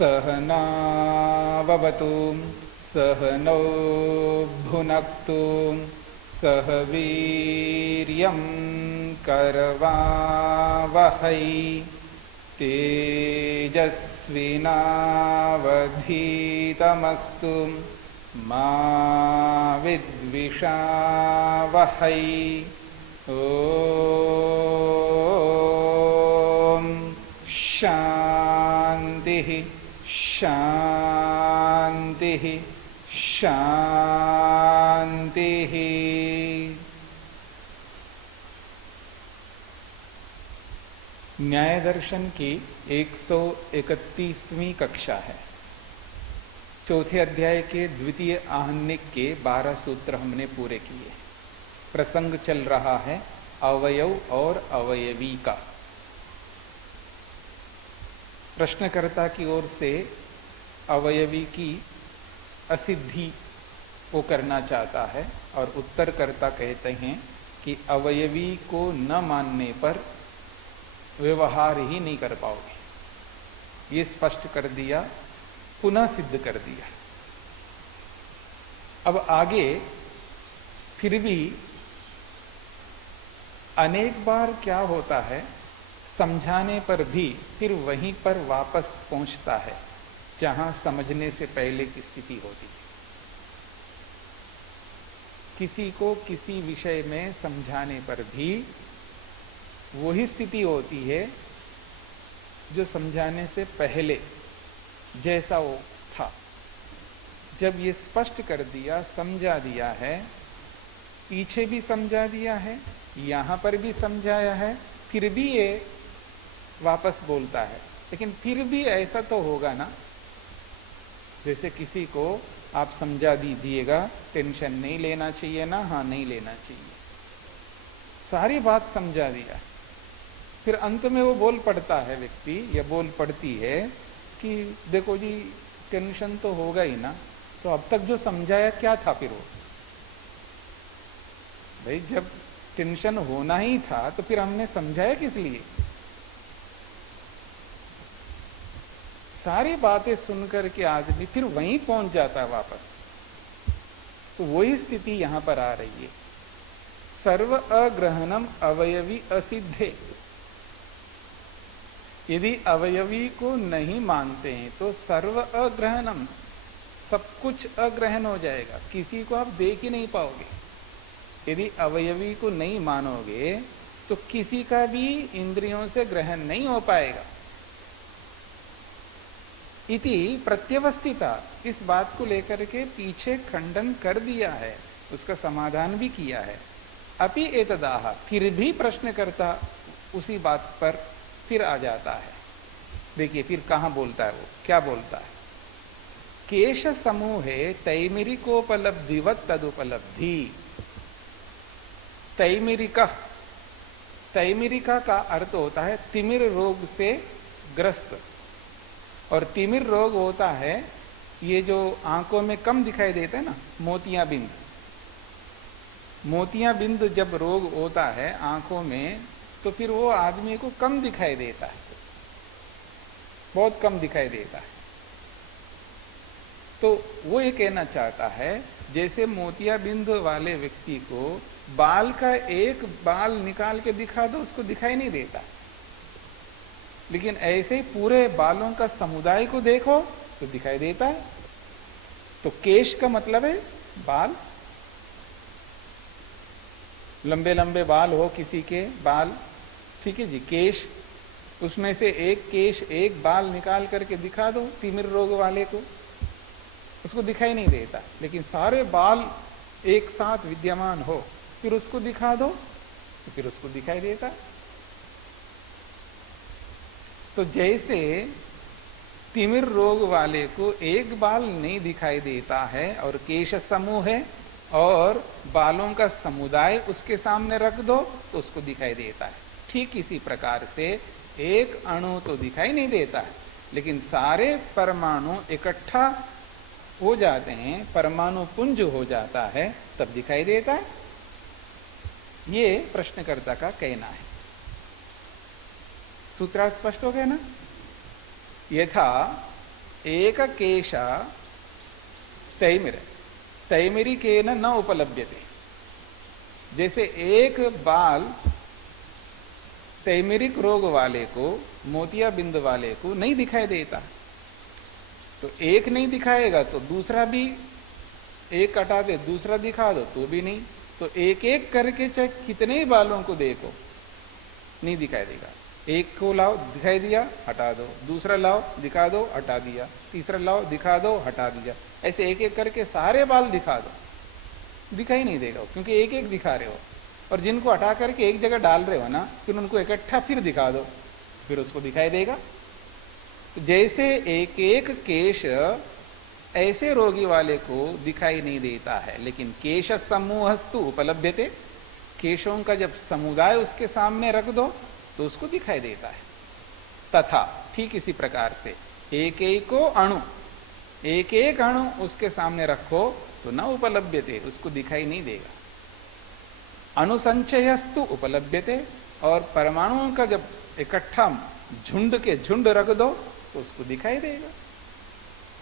सहनाववतु सहनौ भुनक्तु सह वीर्यं करवावहै तेजस्विनावधीतमस्तु मा विद्विषावहै। ओम शांति शांति शांति। न्याय दर्शन की 131वीं कक्षा है। चौथे अध्याय के द्वितीय आहनिक के 12 सूत्र हमने पूरे किए। प्रसंग चल रहा है अवयव और अवयवी का। प्रश्नकर्ता की ओर से अवयवी की असिद्धि वो करना चाहता है और उत्तरकर्ता कहते हैं कि अवयवी को न मानने पर व्यवहार ही नहीं कर पाओगे। ये स्पष्ट कर दिया, पुनः सिद्ध कर दिया। अब आगे फिर भी अनेक बार क्या होता है, समझाने पर भी फिर वहीं पर वापस पहुंचता है जहां समझने से पहले की स्थिति होती है। किसी को किसी विषय में समझाने पर भी वही स्थिति होती है जो समझाने से पहले जैसा वो था। जब ये स्पष्ट कर दिया, समझा दिया है, पीछे भी समझा दिया है, यहां पर भी समझाया है, फिर भी ये वापस बोलता है। लेकिन फिर भी ऐसा तो होगा ना, जैसे किसी को आप समझा दीजिएगा टेंशन नहीं लेना चाहिए ना, हाँ नहीं लेना चाहिए, सारी बात समझा दिया, फिर अंत में वो बोल पड़ता है व्यक्ति या बोल पड़ती है कि देखो जी टेंशन तो होगा ही ना, तो अब तक जो समझाया क्या था फिर वो? भाई जब टेंशन होना ही था तो फिर हमने समझाया किस लिए? सारी बातें सुनकर के आदमी फिर वहीं पहुंच जाता है वापस। तो वही स्थिति यहां पर आ रही है। सर्व अग्रहणम अवयवी असिद्धे। यदि अवयवी को नहीं मानते हैं तो सर्व अग्रहणम, सब कुछ अग्रहण हो जाएगा, किसी को आप देख ही नहीं पाओगे। यदि अवयवी को नहीं मानोगे तो किसी का भी इंद्रियों से ग्रहण नहीं हो पाएगा। इति प्रत्यवस्थिता, इस बात को लेकर के पीछे खंडन कर दिया है, उसका समाधान भी किया है। अपि एतदाह, फिर भी प्रश्नकर्ता उसी बात पर फिर आ जाता है। देखिए फिर कहां बोलता है वो, क्या बोलता है? केश समूहे तैमिरिकोपलब्धिवत तदुपलब्धि। तैमिरिका, तैमिरिका का अर्थ होता है तिमिर रोग से ग्रस्त। और तिमिर रोग होता है ये जो आंखों में कम दिखाई देता है ना, मोतियां बिंद। मोतियां बिंद जब रोग होता है आंखों में तो फिर वो आदमी को कम दिखाई देता है, बहुत कम दिखाई देता है। तो वो ये कहना चाहता है जैसे मोतिया बिंद वाले व्यक्ति को बाल का एक बाल निकाल के दिखा दो उसको दिखाई नहीं देता, लेकिन ऐसे ही पूरे बालों का समुदाय को देखो तो दिखाई देता है। तो केश का मतलब है बाल, लंबे लंबे बाल हो किसी के, बाल, ठीक है जी, केश, उसमें से एक केश एक बाल निकाल करके दिखा दो तिमिर रोग वाले को, उसको दिखाई नहीं देता। लेकिन सारे बाल एक साथ विद्यमान हो फिर उसको दिखा दो तो फिर उसको दिखाई देता। तो जैसे तिमिर रोग वाले को एक बाल नहीं दिखाई देता है और केश समूह है और बालों का समुदाय उसके सामने रख दो तो उसको दिखाई देता है। ठीक इसी प्रकार से एक अणु तो दिखाई नहीं देता है, लेकिन सारे परमाणु इकट्ठा हो जाते हैं, परमाणु पुंज हो जाता है, तब दिखाई देता है। ये प्रश्नकर्ता का कहना है। सूत्रार्थ स्पष्ट हो गया ना? यथा एक केश तैमिर तैमिरिकेन न उपलभ्यते। जैसे एक बाल तैमिरिक रोग वाले को, मोतियाबिंद वाले को नहीं दिखाई देता, तो एक नहीं दिखाएगा तो दूसरा भी, एक कटा दे दूसरा दिखा दो तो भी नहीं, तो एक एक करके चाहे कितने ही बालों को देखो नहीं दिखाई देगा। एक को लाओ दिखाई दिया हटा दो, दूसरा लाओ दिखा दो हटा दिया, तीसरा लाओ दिखा दो हटा दिया, ऐसे एक एक करके सारे बाल दिखा दो, दिखाई नहीं देगा, क्योंकि एक एक दिखा रहे हो। और जिनको हटा करके एक जगह डाल रहे हो ना, फिर उनको इकट्ठा फिर दिखा दो, फिर उसको दिखाई देगा। तो जैसे एक एक केश ऐसे रोगी वाले को दिखाई नहीं देता है, लेकिन केश समूहस्तु उपलभ्यते, केशों का जब समुदाय उसके सामने रख दो तो उसको दिखाई देता है। तथा ठीक इसी प्रकार से एक एक को अणु, एक एक अणु उसके सामने रखो तो न उपलभ्यते, उसको दिखाई नहीं देगा। अनुसंचयस्तु उपलभ्यते, और परमाणुओं का जब इकट्ठा झुंड के झुंड रख दो तो उसको दिखाई देगा।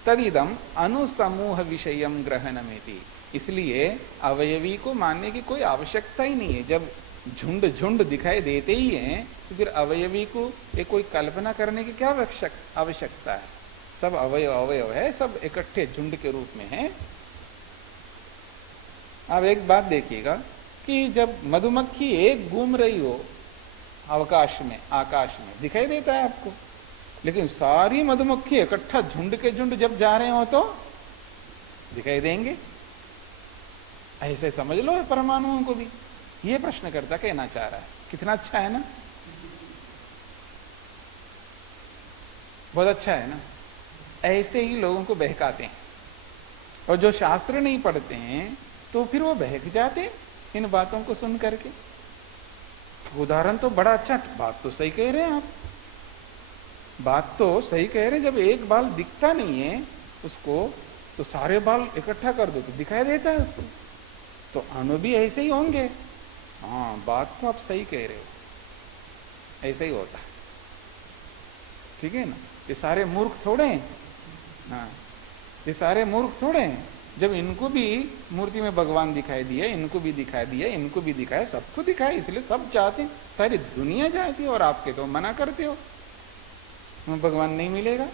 तदिदम अनुसमूह विषयम ग्रहणमेति, इसलिए अवयवी को मानने की कोई आवश्यकता ही नहीं है। जब झुंड झुंड दिखाई देते ही हैं तो फिर अवयवी को एक कोई कल्पना करने की क्या आवश्यकता है। सब अवयव अवयव है, सब इकट्ठे झुंड के रूप में है। अब एक बात देखिएगा कि जब मधुमक्खी एक घूम रही हो अवकाश में, आकाश में, दिखाई देता है आपको, लेकिन सारी मधुमक्खी इकट्ठा झुंड के झुंड जब जा रहे हो तो दिखाई देंगे। ऐसे समझ लो परमाणुओं को भी। ये प्रश्नकर्ता कहना चाह रहा है। कितना अच्छा है ना, बहुत अच्छा है ना। ऐसे ही लोगों को बहकाते हैं, और जो शास्त्र नहीं पढ़ते हैं तो फिर वो बहक जाते हैं इन बातों को सुन करके। उदाहरण तो बड़ा अच्छा, बात तो सही कह रहे हैं आप, बात तो सही कह रहे हैं। जब एक बाल दिखता नहीं है उसको तो सारे बाल इकट्ठा कर दो तो दिखाई देता है उसको, तो अणु भी ऐसे ही होंगे। हाँ, बात तो आप सही कह रहे हो, ऐसा ही होता है। ठीक है ना, ये सारे मूर्ख थोड़े हैं। हाँ, ये सारे मूर्ख थोड़े हैं। जब इनको भी मूर्ति में भगवान दिखाई दिया, इनको भी दिखाई दिया, इनको भी दिखाया, सबको दिखाया, इसलिए सब चाहते हैं, सारी दुनिया चाहती है, और आपके तो मना करते हो भगवान नहीं मिलेगा।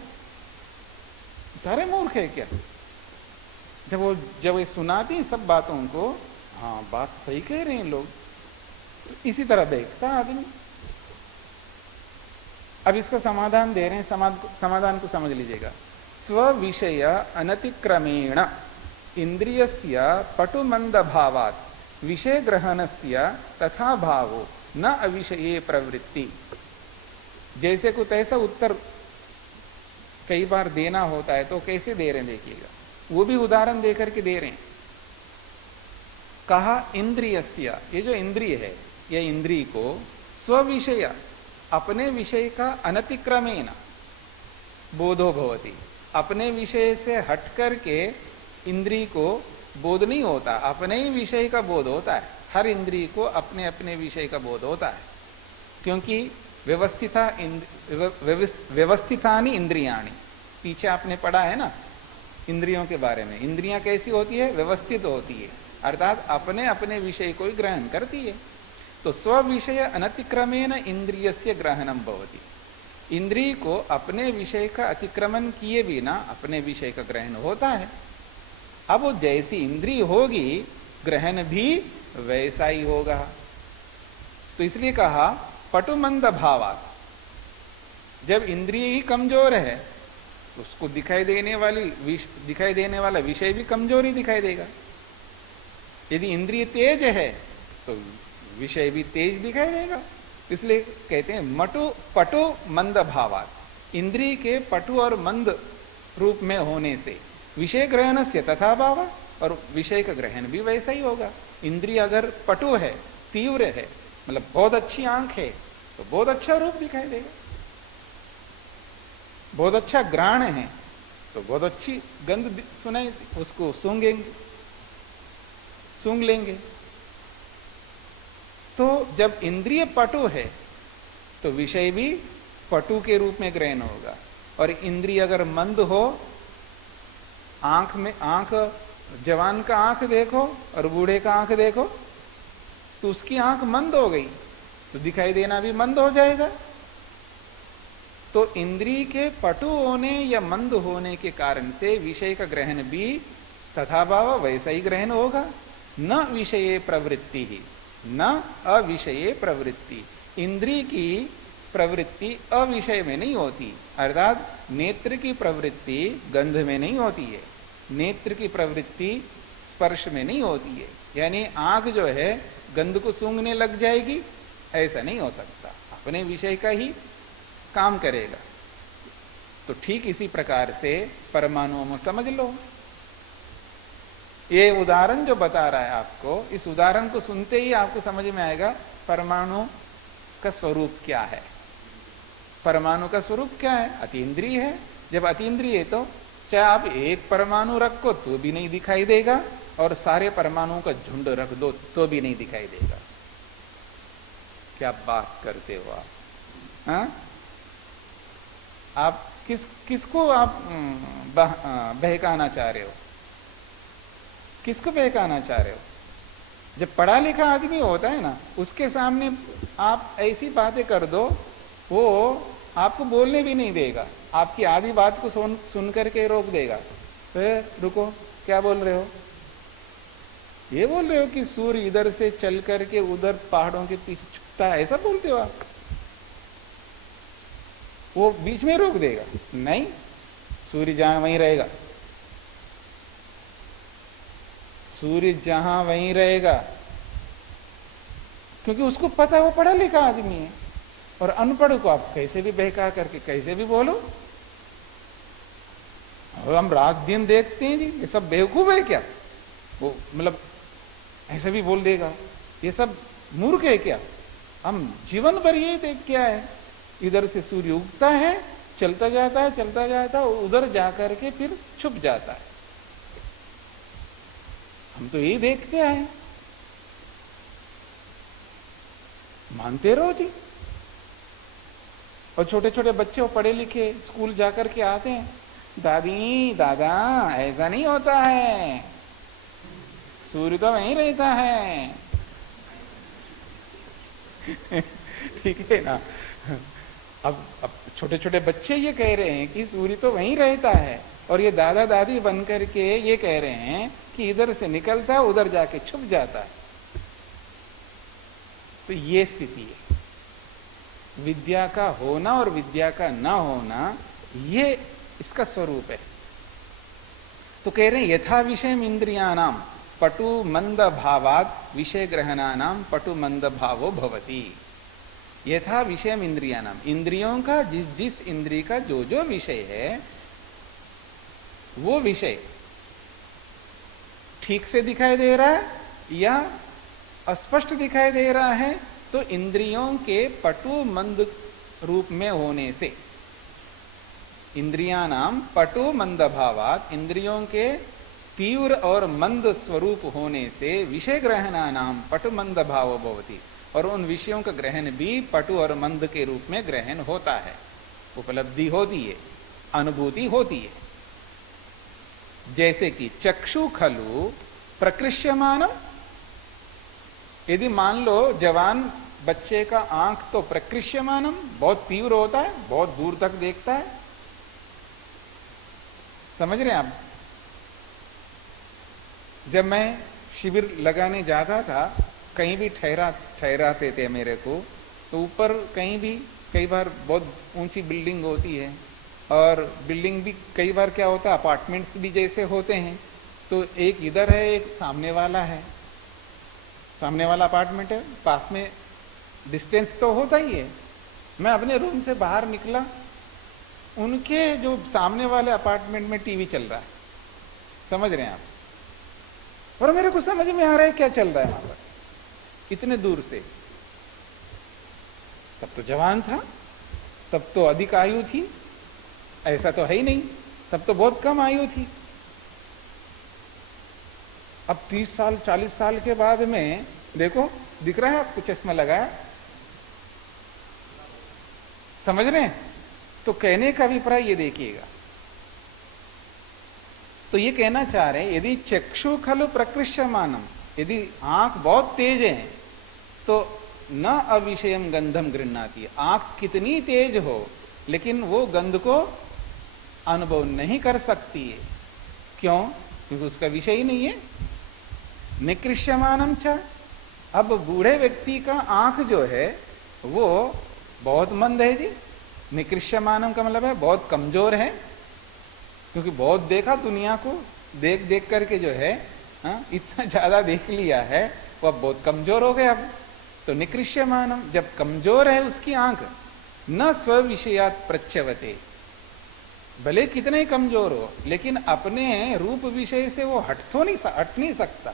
सारे मूर्ख है क्या? जब ये सुनाती हैं सब बातों को, हाँ बात सही कह रहे हैं लोग, तो इसी तरह देखता आदमी। अब इसका समाधान दे रहे हैं, समाधान को समझ लीजिएगा। स्व विषय अनतिक्रमेण इंद्रियस्य पटुमंद भावात् विषय ग्रहणस्य तथा भावो न अविषये प्रवृत्ति। जैसे कुछ ऐसा उत्तर कई बार देना होता है तो कैसे दे रहे हैं देखिएगा, वो भी उदाहरण देकर के दे रहे हैं। कहा इंद्रियस्य, ये जो इंद्रिय है, ये इंद्रिय को स्विषय, अपने विषय का अनतिक्रमेण बोधो भवति, अपने विषय से हट करके इंद्रिय को बोध नहीं होता, अपने ही विषय का बोध होता है। हर इंद्रिय को अपने अपने विषय का बोध होता है, क्योंकि व्यवस्थितानि इंद्रियाणि, पीछे आपने पढ़ा है ना इंद्रियों के बारे में। इंद्रियां कैसी होती है? व्यवस्थित होती है, अर्थात अपने अपने विषय को ही ग्रहण करती है। तो स्व विषय अनतिक्रमेण इंद्रियस्य ग्रहणम भवति, इंद्रिय को अपने विषय का अतिक्रमण किए बिना अपने विषय का ग्रहण होता है। अब वो जैसी इंद्रिय होगी ग्रहण भी वैसा ही होगा। तो इसलिए कहा पटुमंद भावात्, जब इंद्रिय ही कमजोर है तो उसको दिखाई देने वाला विषय भी कमजोर ही दिखाई देगा। यदि इंद्रिय तेज है तो विषय भी तेज दिखाई देगा। इसलिए कहते हैं पटु मंद भावात्, इंद्रिय के पटु और मंद रूप में होने से विषय ग्रहण से तथा भाव, और विषय का ग्रहण भी वैसा ही होगा। इंद्रिय अगर पटु है, तीव्र है, मतलब बहुत अच्छी आंख है तो बहुत अच्छा रूप दिखाई देगा। बहुत अच्छा घ्राण है तो बहुत अच्छी गंध सुनाई, उसको सूंघ लेंगे। तो जब इंद्रिय पटु है तो विषय भी पटु के रूप में ग्रहण होगा। और इंद्रिय अगर मंद हो, आंख जवान का आंख देखो और बूढ़े का आंख देखो, तो उसकी आंख मंद हो गई तो दिखाई देना भी मंद हो जाएगा। तो इंद्रिय के पटु होने या मंद होने के कारण से विषय का ग्रहण भी तथा भाव वैसा ही ग्रहण होगा। न विषये प्रवृत्ति ही न अविषये प्रवृत्ति। इंद्रिय की प्रवृत्ति अविषय में नहीं होती, अर्थात नेत्र की प्रवृत्ति गंध में नहीं होती है, नेत्र की प्रवृत्ति स्पर्श में नहीं होती है। यानी आंख जो है गंध को सूंघने लग जाएगी, ऐसा नहीं हो सकता, अपने विषय का ही काम करेगा। तो ठीक इसी प्रकार से परमाणुओं में समझ लो। ये उदाहरण जो बता रहा है आपको, इस उदाहरण को सुनते ही आपको समझ में आएगा परमाणु का स्वरूप क्या है। परमाणु का स्वरूप क्या है? अतीन्द्रिय है। जब अतीन्द्रिय है तो चाहे आप एक परमाणु रखो तो भी नहीं दिखाई देगा, और सारे परमाणुओं का झुंड रख दो तो भी नहीं दिखाई देगा। क्या बात करते हो आप? हाँ, आप किसको आप बहकाना चाह रहे हो? किसको बहकाना चाह रहे हो? जब पढ़ा लिखा आदमी होता है ना, उसके सामने आप ऐसी बातें कर दो, वो आपको बोलने भी नहीं देगा, आपकी आधी बात को सुन करके रोक देगा। रुको, क्या बोल रहे हो? ये बोल रहे हो कि सूर्य इधर से चल करके उधर पहाड़ों के पीछे छुपता है, ऐसा बोलते हो आप? वो बीच में रोक देगा, नहीं, सूर्य जहां वहीं रहेगा, सूर्य जहां वहीं रहेगा, क्योंकि उसको पता है वो पढ़ा लिखा आदमी है। और अनपढ़ को आप कैसे भी बहका करके कैसे भी बोलो। और हम रात दिन देखते हैं जी, ये सब बेवकूफ है क्या? वो मतलब ऐसे भी बोल देगा, ये सब मूर्ख है क्या? हम जीवन भर ये देख क्या है, इधर से सूर्य उगता है, चलता जाता है, चलता जाता है, उधर जाकर के फिर छुप जाता है। हम तो यही देखते हैं, मानते रहो जी। और छोटे छोटे बच्चे वो पढ़े लिखे स्कूल जाकर के आते हैं, दादी दादा ऐसा नहीं होता है, सूर्य तो वहीं रहता है। ठीक है ना? अब छोटे छोटे बच्चे ये कह रहे हैं कि सूर्य तो वहीं रहता है, और ये दादा दादी बन करके ये कह रहे हैं कि इधर से निकलता है उधर जाके छुप जाता है। तो ये स्थिति है। विद्या का होना और विद्या का न होना, ये इसका स्वरूप है। तो कह रहे हैं यथा विषय इंद्रियाणाम पटु मंद भावात विषय ग्रहणानाम पटु मंद भावो भवति। यथा विषय इंद्रियाणाम, इंद्रियों का जिस इंद्रिय का जो जो विषय है, वो विषय ठीक से दिखाई दे रहा है या अस्पष्ट दिखाई दे रहा है, तो इंद्रियों के पटु मंद रूप में होने से, इंद्रियाणाम पटु मंद भावात, इंद्रियों के तीव्र और मंद स्वरूप होने से विषय ग्रहणानाम पटु मंद भावो भवति, और उन विषयों का ग्रहण भी पटु और मंद के रूप में ग्रहण होता है, उपलब्धि होती है, अनुभूति होती है। जैसे कि चक्षु खलु प्रकृष्यमानम, यदि मान लो जवान बच्चे का आंख तो प्रकृष्यमानम, बहुत तीव्र होता है, बहुत दूर तक देखता है, समझ रहे हैं आप? जब मैं शिविर लगाने जाता था, कहीं भी ठहराते थे मेरे को, तो ऊपर कहीं भी कई बार बहुत ऊंची बिल्डिंग होती है, और बिल्डिंग भी कई बार क्या होता है, अपार्टमेंट्स भी जैसे होते हैं, तो एक इधर है एक सामने वाला है, सामने वाला अपार्टमेंट है, पास में डिस्टेंस तो होता ही है। मैं अपने रूम से बाहर निकला, उनके जो सामने वाले अपार्टमेंट में टीवी चल रहा है, समझ रहे हैं आप? और मेरे को समझ में आ रहा है क्या चल रहा है वहां पर, इतने दूर से। तब तो जवान था, तब तो अधिक आयु थी, ऐसा तो है ही नहीं, तब तो बहुत कम आयु थी। अब 30 साल 40 साल के बाद में देखो, दिख रहा है आपको चश्मा लगाया, समझ रहे हैं? तो कहने का अभिप्राय ये देखिएगा, तो ये कहना चाह रहे हैं यदि चक्षु खलु प्रकृष्यमानम, यदि आंख बहुत तेज है तो न अविषयम गंधम गृह्णाति, आंख कितनी तेज हो लेकिन वो गंध को अनुभव नहीं कर सकती है। क्यों? क्योंकि उसका विषय ही नहीं है। निकृष्यमानम च, अब बूढ़े व्यक्ति का आंख जो है वो बहुत मंद है जी। निकृष्यमानम का मतलब है बहुत कमजोर है, क्योंकि बहुत देखा दुनिया को, देख देख करके जो है इतना ज्यादा देख लिया है, वह बहुत कमजोर हो गया। अब तो निकृष्यमानम, जब कमजोर है उसकी आंख, न स्व विषयात प्रच्यवते, भले कितना ही कमजोर हो लेकिन अपने रूप विषय से वो हट नहीं सकता।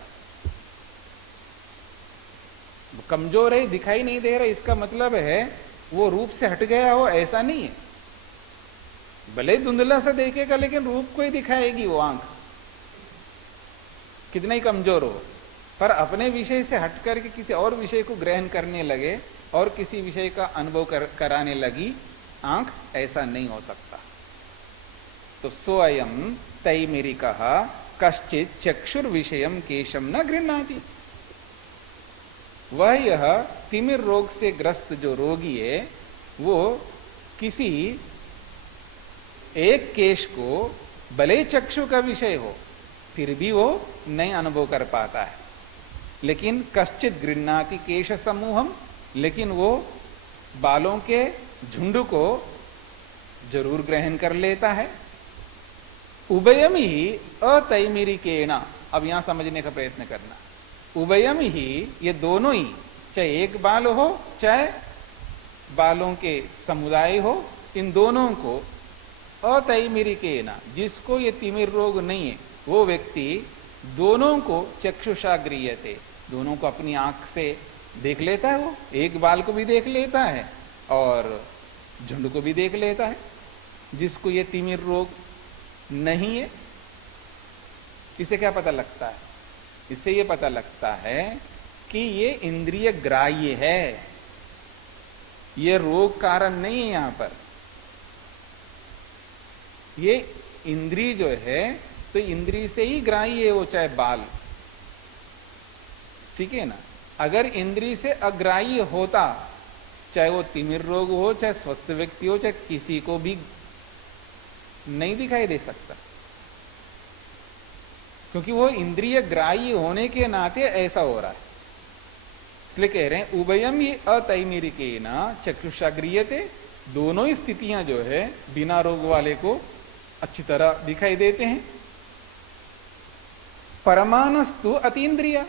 कमजोर है, दिखाई नहीं दे रहा, इसका मतलब है वो रूप से हट गया हो, ऐसा नहीं है। भले धुंधला सा देखेगा लेकिन रूप को ही दिखाएगी वो आंख, कितना ही कमजोर हो। पर अपने विषय से हट करके किसी और विषय को ग्रहण करने लगे और किसी विषय का अनुभव कराने लगी आंख, ऐसा नहीं हो सकता। तो सोयम तैमिरी कहा कश्चित चक्षुर विषयम केशम न गृह्णाति, वह यह तिमिर रोग से ग्रस्त जो रोगी है वो किसी एक केश को भले चक्षु का विषय हो फिर भी वो नहीं अनुभव कर पाता है। लेकिन कश्चित गृह्णाति केश समूहम, लेकिन वो बालों के झुंड को जरूर ग्रहण कर लेता है। उभयम ही अतैमिरिकेण, अब यहां समझने का प्रयत्न करना, उभयम ही, ये दोनों ही, चाहे एक बाल हो चाहे बालों के समुदाय हो, इन दोनों को अतैमिरिकेन, जिसको ये तिमिर रोग नहीं है वो व्यक्ति दोनों को चक्षुषा गृह्यते, दोनों को अपनी आंख से देख लेता है। वो एक बाल को भी देख लेता है और झुंड को भी देख लेता है। जिसको ये तिमिर रोग नहीं है, इसे क्या पता लगता है? इससे ये पता लगता है कि ये इंद्रिय ग्राह्य है, ये रोग कारण नहीं है। यहां पर ये इंद्रिय जो है तो इंद्रिय से ही ग्राह्य है वो, चाहे बाल, ठीक है ना। अगर इंद्रिय से अग्राह्य होता, चाहे वो तिमिर रोग हो चाहे स्वस्थ व्यक्ति हो, चाहे किसी को भी नहीं दिखाई दे सकता, क्योंकि वो इंद्रिय ग्राह्य होने के नाते ऐसा हो रहा है। इसलिए कह रहे हैं उभयम ही अतैमिरिकेन चक्षुषा गृह्यते, दोनों ही स्थितियां जो है बिना रोग वाले को अच्छी तरह दिखाई देते हैं। परमाणस्तु अतीन्द्रिया,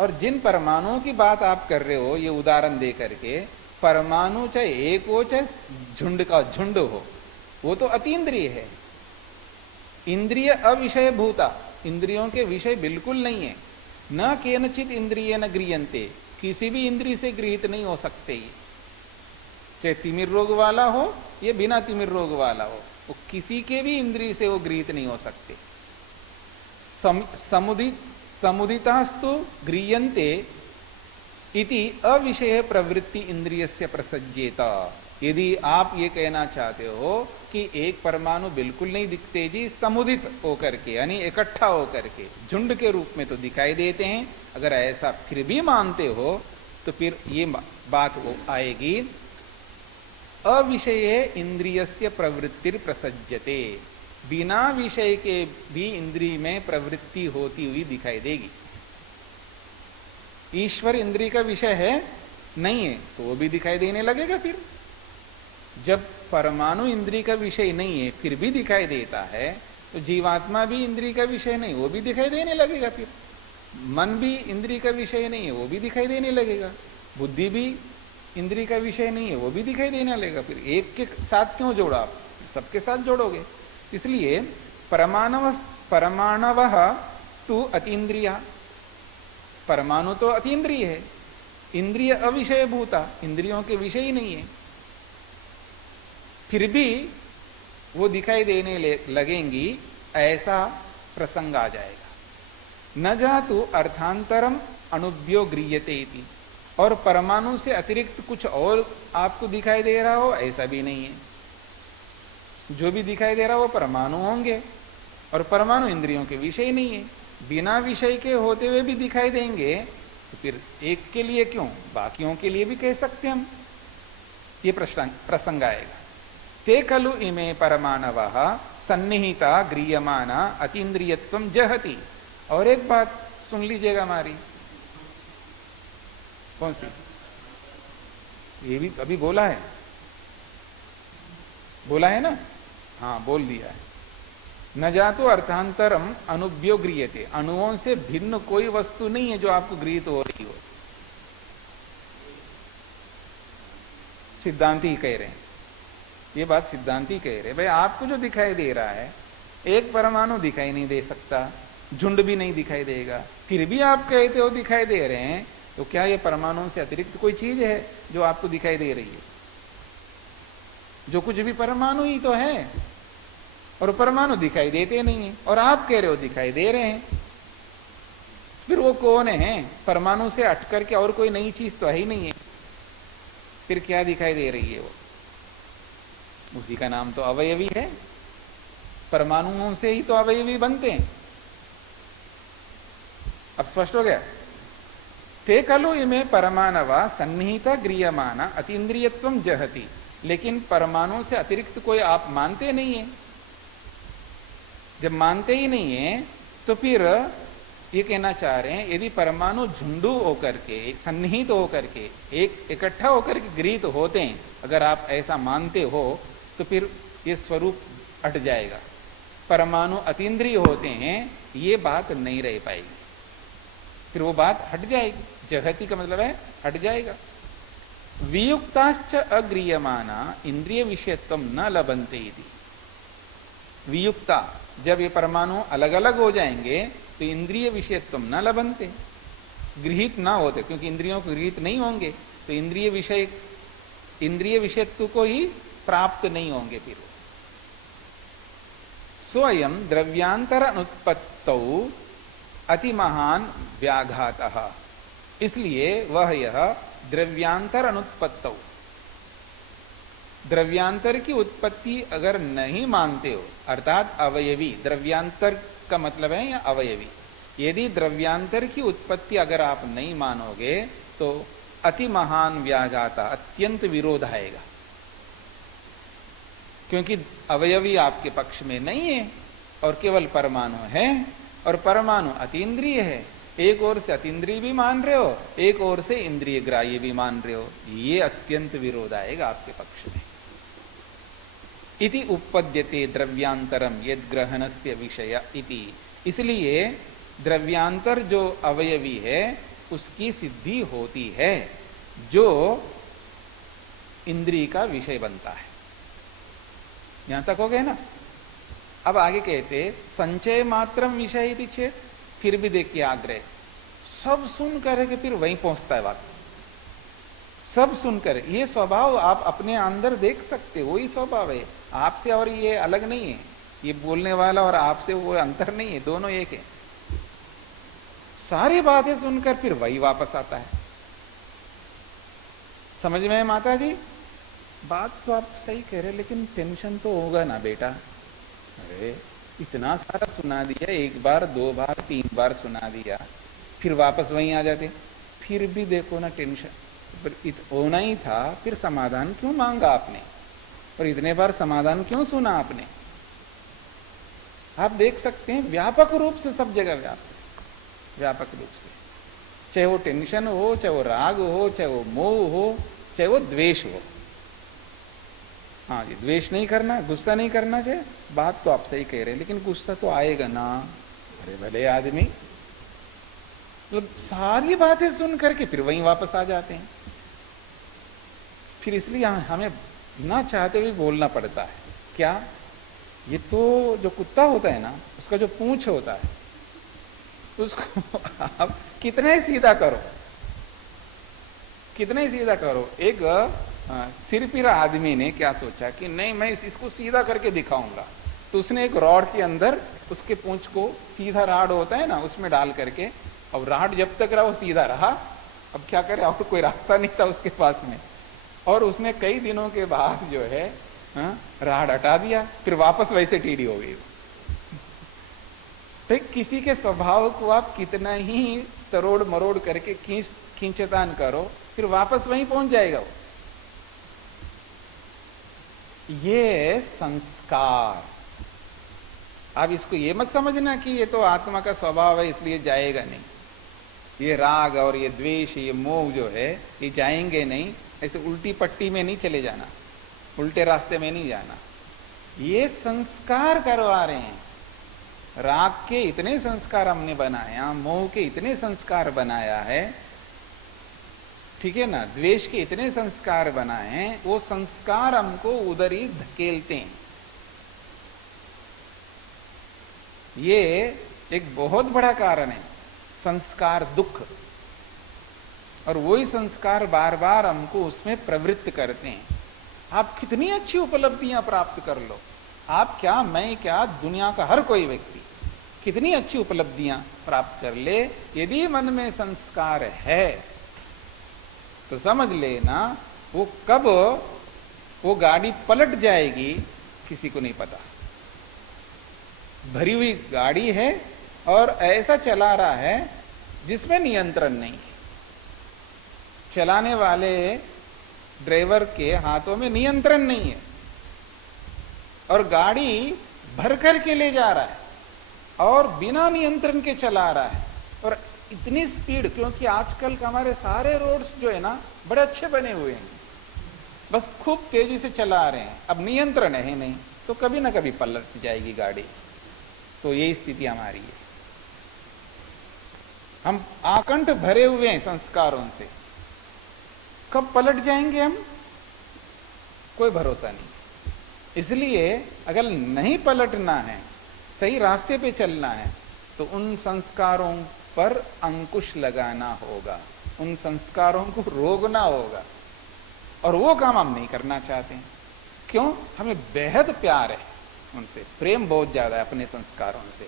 और जिन परमाणुओं की बात आप कर रहे हो ये उदाहरण दे करके, परमाणु चाहे एक हो चाहे झुंड का झुंड हो, वो तो अतीन्द्रिय है। इंद्रिय अविषय भूता, इंद्रियों के विषय बिल्कुल नहीं है। न केनचित इंद्रिय न गृह्यन्ते, किसी भी इंद्रिय से गृहित नहीं हो सकते ये, चाहे तिमिर रोग वाला हो या बिना तिमिर रोग वाला हो, वो किसी के भी इंद्रिय से वो गृहित नहीं हो सकते। समुदितास्तु गृह्यन्ते इति अविषय प्रवृत्ति इंद्रियस्य प्रसज्येत। यदि आप ये कहना चाहते हो कि एक परमाणु बिल्कुल नहीं दिखते जी, समुदित होकर के यानी इकट्ठा होकर के झुंड के रूप में तो दिखाई देते हैं, अगर ऐसा फिर भी मानते हो तो फिर ये बात वो आएगी अविषय इंद्रियस्य प्रवृत्तिर प्रसज्यते, बिना विषय के भी इंद्रिय में प्रवृत्ति होती हुई दिखाई देगी। ईश्वर इंद्रिय का विषय है नहीं है तो वो भी दिखाई देने लगेगा। फिर जब परमाणु इंद्रिय का विषय नहीं है फिर भी दिखाई देता है, तो जीवात्मा भी इंद्रिय का विषय नहीं, वो भी दिखाई देने लगेगा। फिर मन भी इंद्रिय का विषय नहीं है, वो भी दिखाई देने लगेगा। बुद्धि भी इंद्रिय का विषय नहीं है, वो भी दिखाई देने लगेगा। फिर एक के साथ क्यों जोड़ा आप, सबके साथ जोड़ोगे। इसलिए परमाणव तु अतीन्द्रिय, परमाणु तो अतीन्द्रिय है, इंद्रिय अविषय भूता, इंद्रियों के विषय ही नहीं है, फिर भी वो दिखाई देने लगेंगी, ऐसा प्रसंग आ जाएगा। न जातु अर्थांतरम अनुभ्यो गृह्यते इति, और परमाणु से अतिरिक्त कुछ और आपको दिखाई दे रहा हो, ऐसा भी नहीं है। जो भी दिखाई दे रहा वो परमाणु होंगे, और परमाणु इंद्रियों के विषय नहीं है। बिना विषय के होते हुए भी दिखाई देंगे, तो फिर एक के लिए क्यों, बाकियों के लिए भी कह सकते हम। ये प्रसंग आएगा। ते खलु इमे परमाणवः सन्निहिता गृह्यमाना अतीन्द्रियत्वं जहति। और एक बात सुन लीजिएगा हमारी, कौन सी, ये भी अभी बोला है, बोला है ना, हाँ बोल दिया है। न जातो अर्थांतरम अनुभ्यो गृह्यते, अणुओं से भिन्न कोई वस्तु नहीं है जो आपको गृहीत हो रही हो। सिद्धांती कह रहे हैं, ये बात सिद्धांती कह रहे, भाई आपको जो दिखाई दे रहा है, एक परमाणु दिखाई नहीं दे सकता, झुंड भी नहीं दिखाई देगा, फिर भी आप कहते हो दिखाई दे रहे हैं, तो क्या ये परमाणुओं से अतिरिक्त कोई चीज है जो आपको दिखाई दे रही है? जो कुछ भी परमाणु ही तो है, और परमाणु दिखाई देते नहीं है, और आप कह रहे हो दिखाई दे रहे हैं। फिर वो कौन है? परमाणु से हट करके और कोई नई चीज तो है ही नहीं है, फिर क्या दिखाई दे रही है वो? उसी का नाम तो अवयवी है, परमाणुओं से ही तो अवयवी बनते हैं। अब स्पष्ट हो गया? ते खलु इमे परमाणवा सन्निहिता गृह्यमाना अतीन्द्रियत्वं जहति। लेकिन परमाणु से अतिरिक्त कोई आप मानते नहीं है। जब मानते ही नहीं है तो फिर ये कहना चाह रहे हैं, यदि परमाणु झुंडू होकर के, सन्निहित होकर के, एक इकट्ठा होकर के गृहीत होते हैं, अगर आप ऐसा मानते हो तो फिर ये स्वरूप हट जाएगा। परमाणु अतीन्द्रिय होते हैं, ये बात नहीं रह पाएगी, फिर वो बात हट जाएगी। जगति का मतलब है हट जाएगा। वियुक्ताश्च अगृह्यमाना इंद्रिय विषयत्वम न लभन्ते इति। वियुक्ता, जब ये परमाणु अलग अलग हो जाएंगे तो इंद्रिय विषयत्वम न लभन्ते, गृहीत ना होते, क्योंकि इंद्रियों को गृहीत नहीं होंगे तो इंद्रिय विषयत्व को ही प्राप्त नहीं होंगे। फिर स्वयं द्रव्यांतर अनुत्पत्तौ अति महान व्याघातः, इसलिए वह यह द्रव्यांतर अनुत्पत्तौ, द्रव्यांतर की उत्पत्ति अगर नहीं मानते हो, अर्थात अवयवी, द्रव्यांतर का मतलब है या अवयवी, यदि द्रव्यांतर की उत्पत्ति अगर आप नहीं मानोगे तो अति महान व्याघाता, अत्यंत विरोध आएगा। क्योंकि अवयवी आपके पक्ष में नहीं है और केवल परमाणु है, और परमाणु अतीन्द्रिय है। एक ओर से अतीन्द्रिय भी मान रहे हो, एक ओर से इंद्रिय ग्राह्य भी मान रहे हो, ये अत्यंत विरोध आएगा आपके पक्ष में। इति उपपद्यते द्रव्यांतरम यद ग्रहणस्य विषय इति, इसलिए द्रव्यांतर जो अवयवी है उसकी सिद्धि होती है जो इंद्रिय का विषय बनता है। यहां तक हो गए ना? अब आगे कहते संचय मात्रम विषय इति चेत, फिर भी देखिए आग्रह, सब सुन करके फिर वहीं पहुंचता है बात। सब सुनकर, ये स्वभाव आप अपने अंदर देख सकते हो, वही स्वभाव है आपसे, और ये अलग नहीं है। ये बोलने वाला और आपसे वो अंतर नहीं है, दोनों एक है। सारी बातें सुनकर फिर वही वापस आता है। समझ में है माता जी? बात तो आप सही कह रहे, लेकिन टेंशन तो होगा ना बेटा। अरे इतना सारा सुना दिया, एक बार, दो बार, तीन बार सुना दिया, फिर वापस वहीं आ जाते। फिर भी देखो ना टेंशन, पर होना ही था, फिर समाधान क्यों मांगा आपने, और इतने बार समाधान क्यों सुना आपने? आप देख सकते हैं व्यापक रूप से सब जगह व्यापक रूप से, चाहे वो टेंशन हो, चाहे वो राग हो, चाहे वो मोह हो, चाहे वो द्वेष हो। हाँ जी, द्वेष नहीं करना, गुस्सा नहीं करना चाहिए, बात तो आप सही कह रहे हैं, लेकिन गुस्सा तो आएगा ना। अरे भले आदमी, मतलब सारी बातें सुन करके फिर वहीं वापस आ जाते हैं। फिर इसलिए हमें ना चाहते हुए बोलना पड़ता है। क्या? ये तो जो कुत्ता होता है ना, उसका जो पूंछ होता है, उसको आप कितना ही सीधा करो, कितना ही सीधा करो। एक सिरपीरा आदमी ने क्या सोचा कि नहीं, मैं इसको सीधा करके दिखाऊंगा, तो उसने एक रॉड के अंदर उसके पूंछ को, सीधा राड होता है ना, उसमें डाल करके, और राड जब तक रहा वो सीधा रहा। अब क्या करे, और कोई रास्ता नहीं था उसके पास में, और उसने कई दिनों के बाद जो है हाँ, राड हटा दिया, फिर वापस वैसे टेढ़ी हो गई। तो किसी के स्वभाव को आप कितना ही तरोड़ मरोड़ करके खींचतान करो, फिर वापस वहीं पहुंच जाएगा वो। ये संस्कार, आप इसको ये मत समझना कि ये तो आत्मा का स्वभाव है इसलिए जाएगा नहीं। ये राग और ये द्वेष, ये मोह जो है, ये जाएंगे नहीं। ऐसे उल्टी पट्टी में नहीं चले जाना, उल्टे रास्ते में नहीं जाना। ये संस्कार करवा रहे हैं। राग के इतने संस्कार हमने बनाया, मोह के इतने संस्कार बनाया है, ठीक है ना, द्वेष के इतने संस्कार बनाए हैं, वो संस्कार हमको उधर ही धकेलते हैं। ये एक बहुत बड़ा कारण है, संस्कार दुख। और वही संस्कार बार बार हमको उसमें प्रवृत्त करते हैं। आप कितनी अच्छी उपलब्धियां प्राप्त कर लो, आप क्या, मैं क्या, दुनिया का हर कोई व्यक्ति कितनी अच्छी उपलब्धियां प्राप्त कर ले, यदि मन में संस्कार है तो समझ लेना वो कब वो गाड़ी पलट जाएगी किसी को नहीं पता। भरी हुई गाड़ी है और ऐसा चला रहा है जिसमें नियंत्रण नहीं है। चलाने वाले ड्राइवर के हाथों में नियंत्रण नहीं है और गाड़ी भर करके ले जा रहा है और बिना नियंत्रण के चला रहा है। और इतनी स्पीड, क्योंकि आजकल का हमारे सारे रोड्स जो है ना बड़े अच्छे बने हुए हैं, बस खूब तेजी से चला रहे हैं। अब नियंत्रण है नहीं तो कभी ना कभी पलट जाएगी गाड़ी। तो यही स्थिति हमारी है। हम आकंठ भरे हुए हैं संस्कारों से, कब पलट जाएंगे हम, कोई भरोसा नहीं। इसलिए अगर नहीं पलटना है, सही रास्ते पे चलना है, तो उन संस्कारों पर अंकुश लगाना होगा, उन संस्कारों को रोकना होगा। और वो काम हम नहीं करना चाहते हैं। क्यों? हमें बेहद प्यार है उनसे, प्रेम बहुत ज्यादा है अपने संस्कारों से।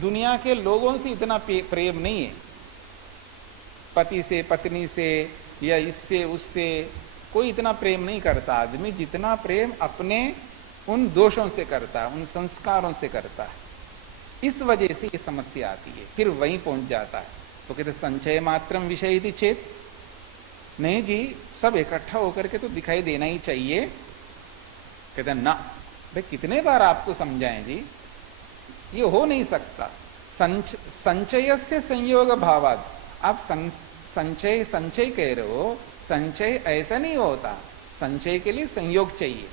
दुनिया के लोगों से इतना प्रेम नहीं है, पति से, पत्नी से, या इससे उससे कोई इतना प्रेम नहीं करता आदमी, जितना प्रेम अपने उन दोषों से करता है, उन संस्कारों से करता है। इस वजह से ये समस्या आती है, फिर वहीं पहुंच जाता है। तो कहते संचय मात्रम विषय यदि चेत, नहीं जी सब इकट्ठा होकर के तो दिखाई देना ही चाहिए। कहते ना भाई, कितने बार आपको समझाएं जी, ये हो नहीं सकता। संचय से संयोग भावाद, आप संचय संचय कह रहे हो, संचय ऐसा नहीं होता, संचय के लिए संयोग चाहिए।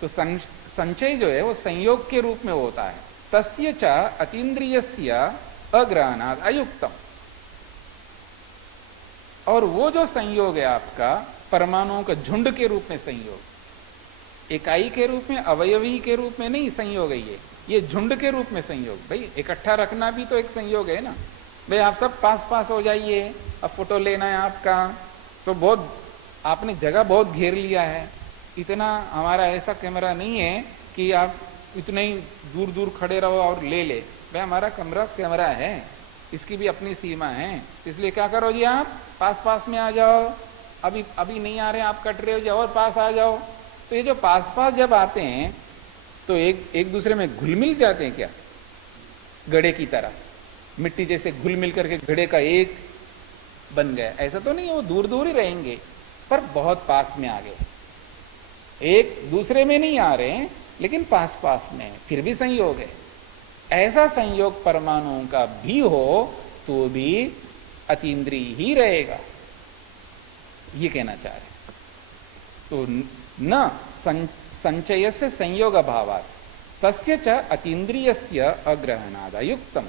तो संचय जो है वो संयोग के रूप में होता है। तस्य च अतीन्द्रियस्य अग्रहणाद अयुक्तम। और वो जो संयोग है आपका, परमाणुओं का झुंड के रूप में संयोग, इकाई के रूप में, अवयवी के रूप में नहीं संयोग है ये झुंड के रूप में संयोग। भाई इकट्ठा रखना भी तो एक संयोग है ना। भाई आप सब पास पास हो जाइए, अब फोटो लेना है आपका, तो बहुत आपने जगह बहुत घेर लिया है। इतना हमारा ऐसा कैमरा नहीं है कि आप इतने ही दूर दूर खड़े रहो और ले ले। भाई हमारा कैमरा है, इसकी भी अपनी सीमा है। इसलिए क्या करो जी, आप पास पास में आ जाओ। अभी नहीं आ रहे, आप कट रहे हो जी, और पास आ जाओ। तो ये जो पास पास जब आते हैं तो एक दूसरे में घुल मिल जाते हैं क्या, गड़े की तरह, मिट्टी जैसे घुल मिल करके घड़े का एक बन गया। ऐसा तो नहीं है, वो दूर दूर ही रहेंगे पर बहुत पास में आ गए। एक दूसरे में नहीं आ रहे हैं लेकिन पास पास में, फिर भी संयोग है। ऐसा संयोग परमाणुओं का भी हो तो भी अतीन्द्रिय ही रहेगा, ये कहना चाह रहे। तो न संचय से संयोग अभावात् तस्य च अतीन्द्रियस्य अग्रहणाद अयुक्तम।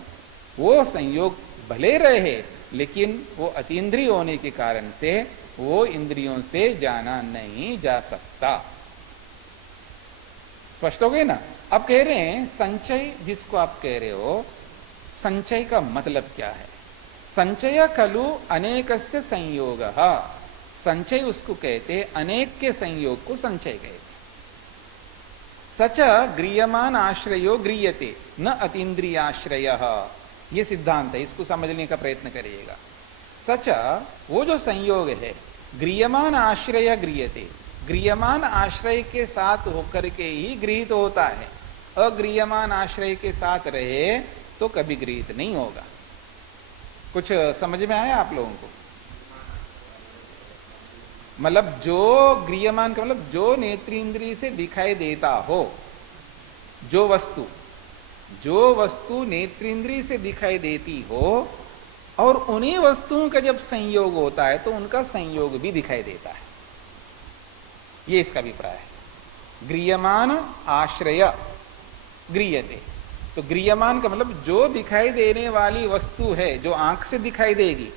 वो संयोग भले रहे लेकिन वो अतीन्द्रिय होने के कारण से वो इंद्रियों से जाना नहीं जा सकता। स्पष्ट हो गए ना। अब कह रहे हैं संचय, जिसको आप कह रहे हो, संचय का मतलब क्या है? संचय खलु अनेकस्य संयोगः। संचय उसको कहते, अनेक के संयोग को संचय कहते। सच गृह्यमान आश्रयो गृह्यते न अतीन्द्रियाश्रयः, ये सिद्धांत है, इसको समझने का प्रयत्न करिएगा। सच वो जो संयोग है, गृह्यमान आश्रय गृह्यते, गृह्यमान आश्रय के साथ होकर के ही गृहीत होता है। अगृह्यमान आश्रय के साथ रहे तो कभी गृहीत नहीं होगा। कुछ समझ में आया आप लोगों को? मतलब जो गृह्यमान का मतलब जो नेत्रेंद्रिय से दिखाई देता हो, जो वस्तु नेत्रेंद्रिय से दिखाई देती हो, और उन्हीं वस्तुओं का जब संयोग होता है तो उनका संयोग भी दिखाई देता है। ये इसका अभिप्राय है। गृह्यमान आश्रय गृह्यते, तो गृह्यमान का मतलब जो दिखाई देने वाली वस्तु है, जो आंख से दिखाई देगी,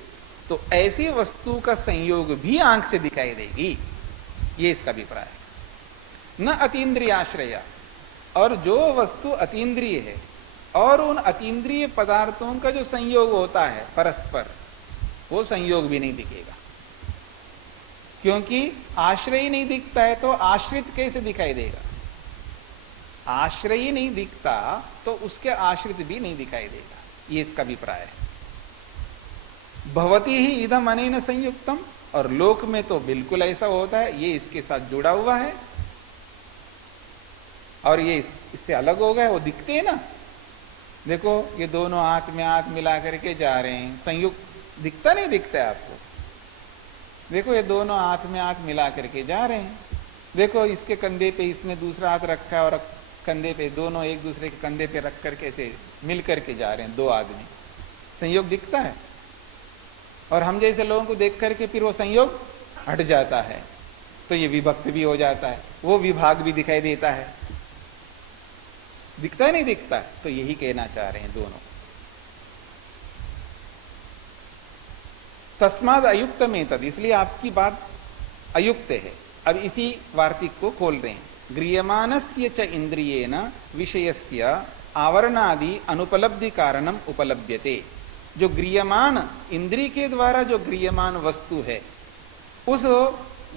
तो ऐसी वस्तु का संयोग भी आंख से दिखाई देगी। ये इसका अभिप्राय है। न अतीन्द्रिय आश्रय, और जो वस्तु अतीन्द्रिय है और उन अतीन्द्रिय पदार्थों का जो संयोग होता है परस्पर, वो संयोग भी नहीं दिखेगा, क्योंकि आश्रय ही नहीं दिखता है तो आश्रित कैसे दिखाई देगा? आश्रय ही नहीं दिखता तो उसके आश्रित भी नहीं दिखाई देगा। ये इसका अभिप्राय है। भवती ही इदम अनेन संयुक्तम, और लोक में तो बिल्कुल ऐसा होता है, ये इसके साथ जुड़ा हुआ है और ये इससे अलग हो गया, वो दिखते हैं ना। देखो ये दोनों हाथ में हाथ मिला करके जा रहे हैं, संयुक्त दिखता नहीं दिखता है आपको? देखो ये दोनों हाथ में हाथ मिला करके जा रहे हैं। देखो इसके कंधे पे इसने दूसरा हाथ रखा है और कंधे पे, दोनों एक दूसरे के कंधे पे रख करके ऐसे मिल करके जा रहे हैं, दो आदमी। संयोग दिखता है। और हम जैसे लोगों को देख करके फिर वो संयोग हट जाता है, तो ये विभक्त भी हो जाता है, वो विभाग भी दिखाई देता है। दिखता है नहीं दिखता है? तो यही कहना चाह रहे हैं दोनों। तस्माद अयुक्त में तद, इसलिए आपकी बात अयुक्त है। अब इसी वार्तिक को खोल रहे हैं। गृह्यमानस्य च इंद्रियेण विषयस्य आवरणादि अनुपलब्धि कारणम उपलभ्यते। जो गृह्यमान इंद्रिय के द्वारा जो गृह्यमान वस्तु है, उस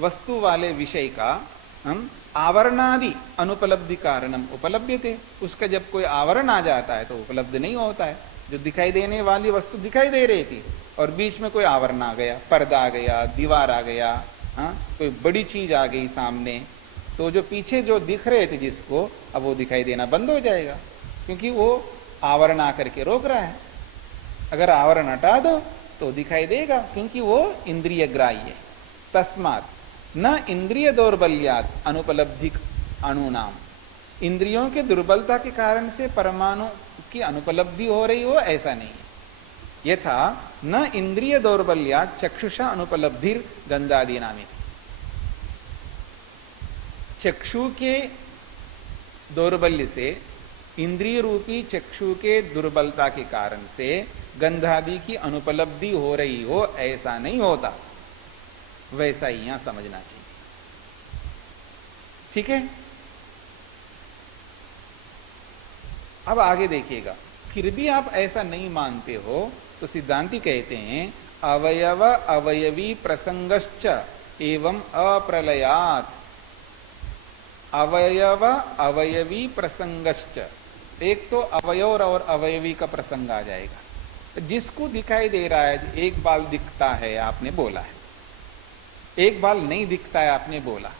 वस्तु वाले विषय का हम आवरणादि अनुपलब्धि कारणम उपलभ्यते। उसका जब कोई आवरण आ जाता है तो उपलब्ध नहीं होता है। जो दिखाई देने वाली वस्तु दिखाई दे रही थी और बीच में कोई आवरण आ गया, पर्दा आ गया, दीवार आ गया, कोई बड़ी चीज आ गई सामने, तो जो पीछे जो दिख रहे थे जिसको, अब वो दिखाई देना बंद हो जाएगा, क्योंकि वो आवरण आकर के रोक रहा है। अगर आवरण हटा दो तो दिखाई देगा, क्योंकि वो इंद्रिय ग्राह्य है। तस्मात् न इंद्रिय दौर्बल्यात् अनुपलब्धि अणुनाम, इंद्रियों के दुर्बलता के कारण से परमाणु की अनुपलब्धि हो रही हो, ऐसा नहीं है। यथा न इंद्रिय दौर्बल्यात् चक्षुषा अनुपलब्धिर गंधादि नामी, चक्षु के दौर्बल्य से, इंद्रिय रूपी चक्षु के दुर्बलता के कारण से गंधादि की अनुपलब्धि हो रही हो, ऐसा नहीं होता। वैसा ही यहां समझना चाहिए। ठीक है, अब आगे देखिएगा। फिर भी आप ऐसा नहीं मानते हो तो सिद्धांती कहते हैं अवयव अवयवी प्रसंगश्च एवं अप्रलयात्। अवयव अवयवी प्रसंगश्च, एक तो अवयव और अवयवी का प्रसंग आ जाएगा। जिसको दिखाई दे रहा है, एक बाल दिखता है आपने बोला है, एक बाल नहीं दिखता है आपने बोला,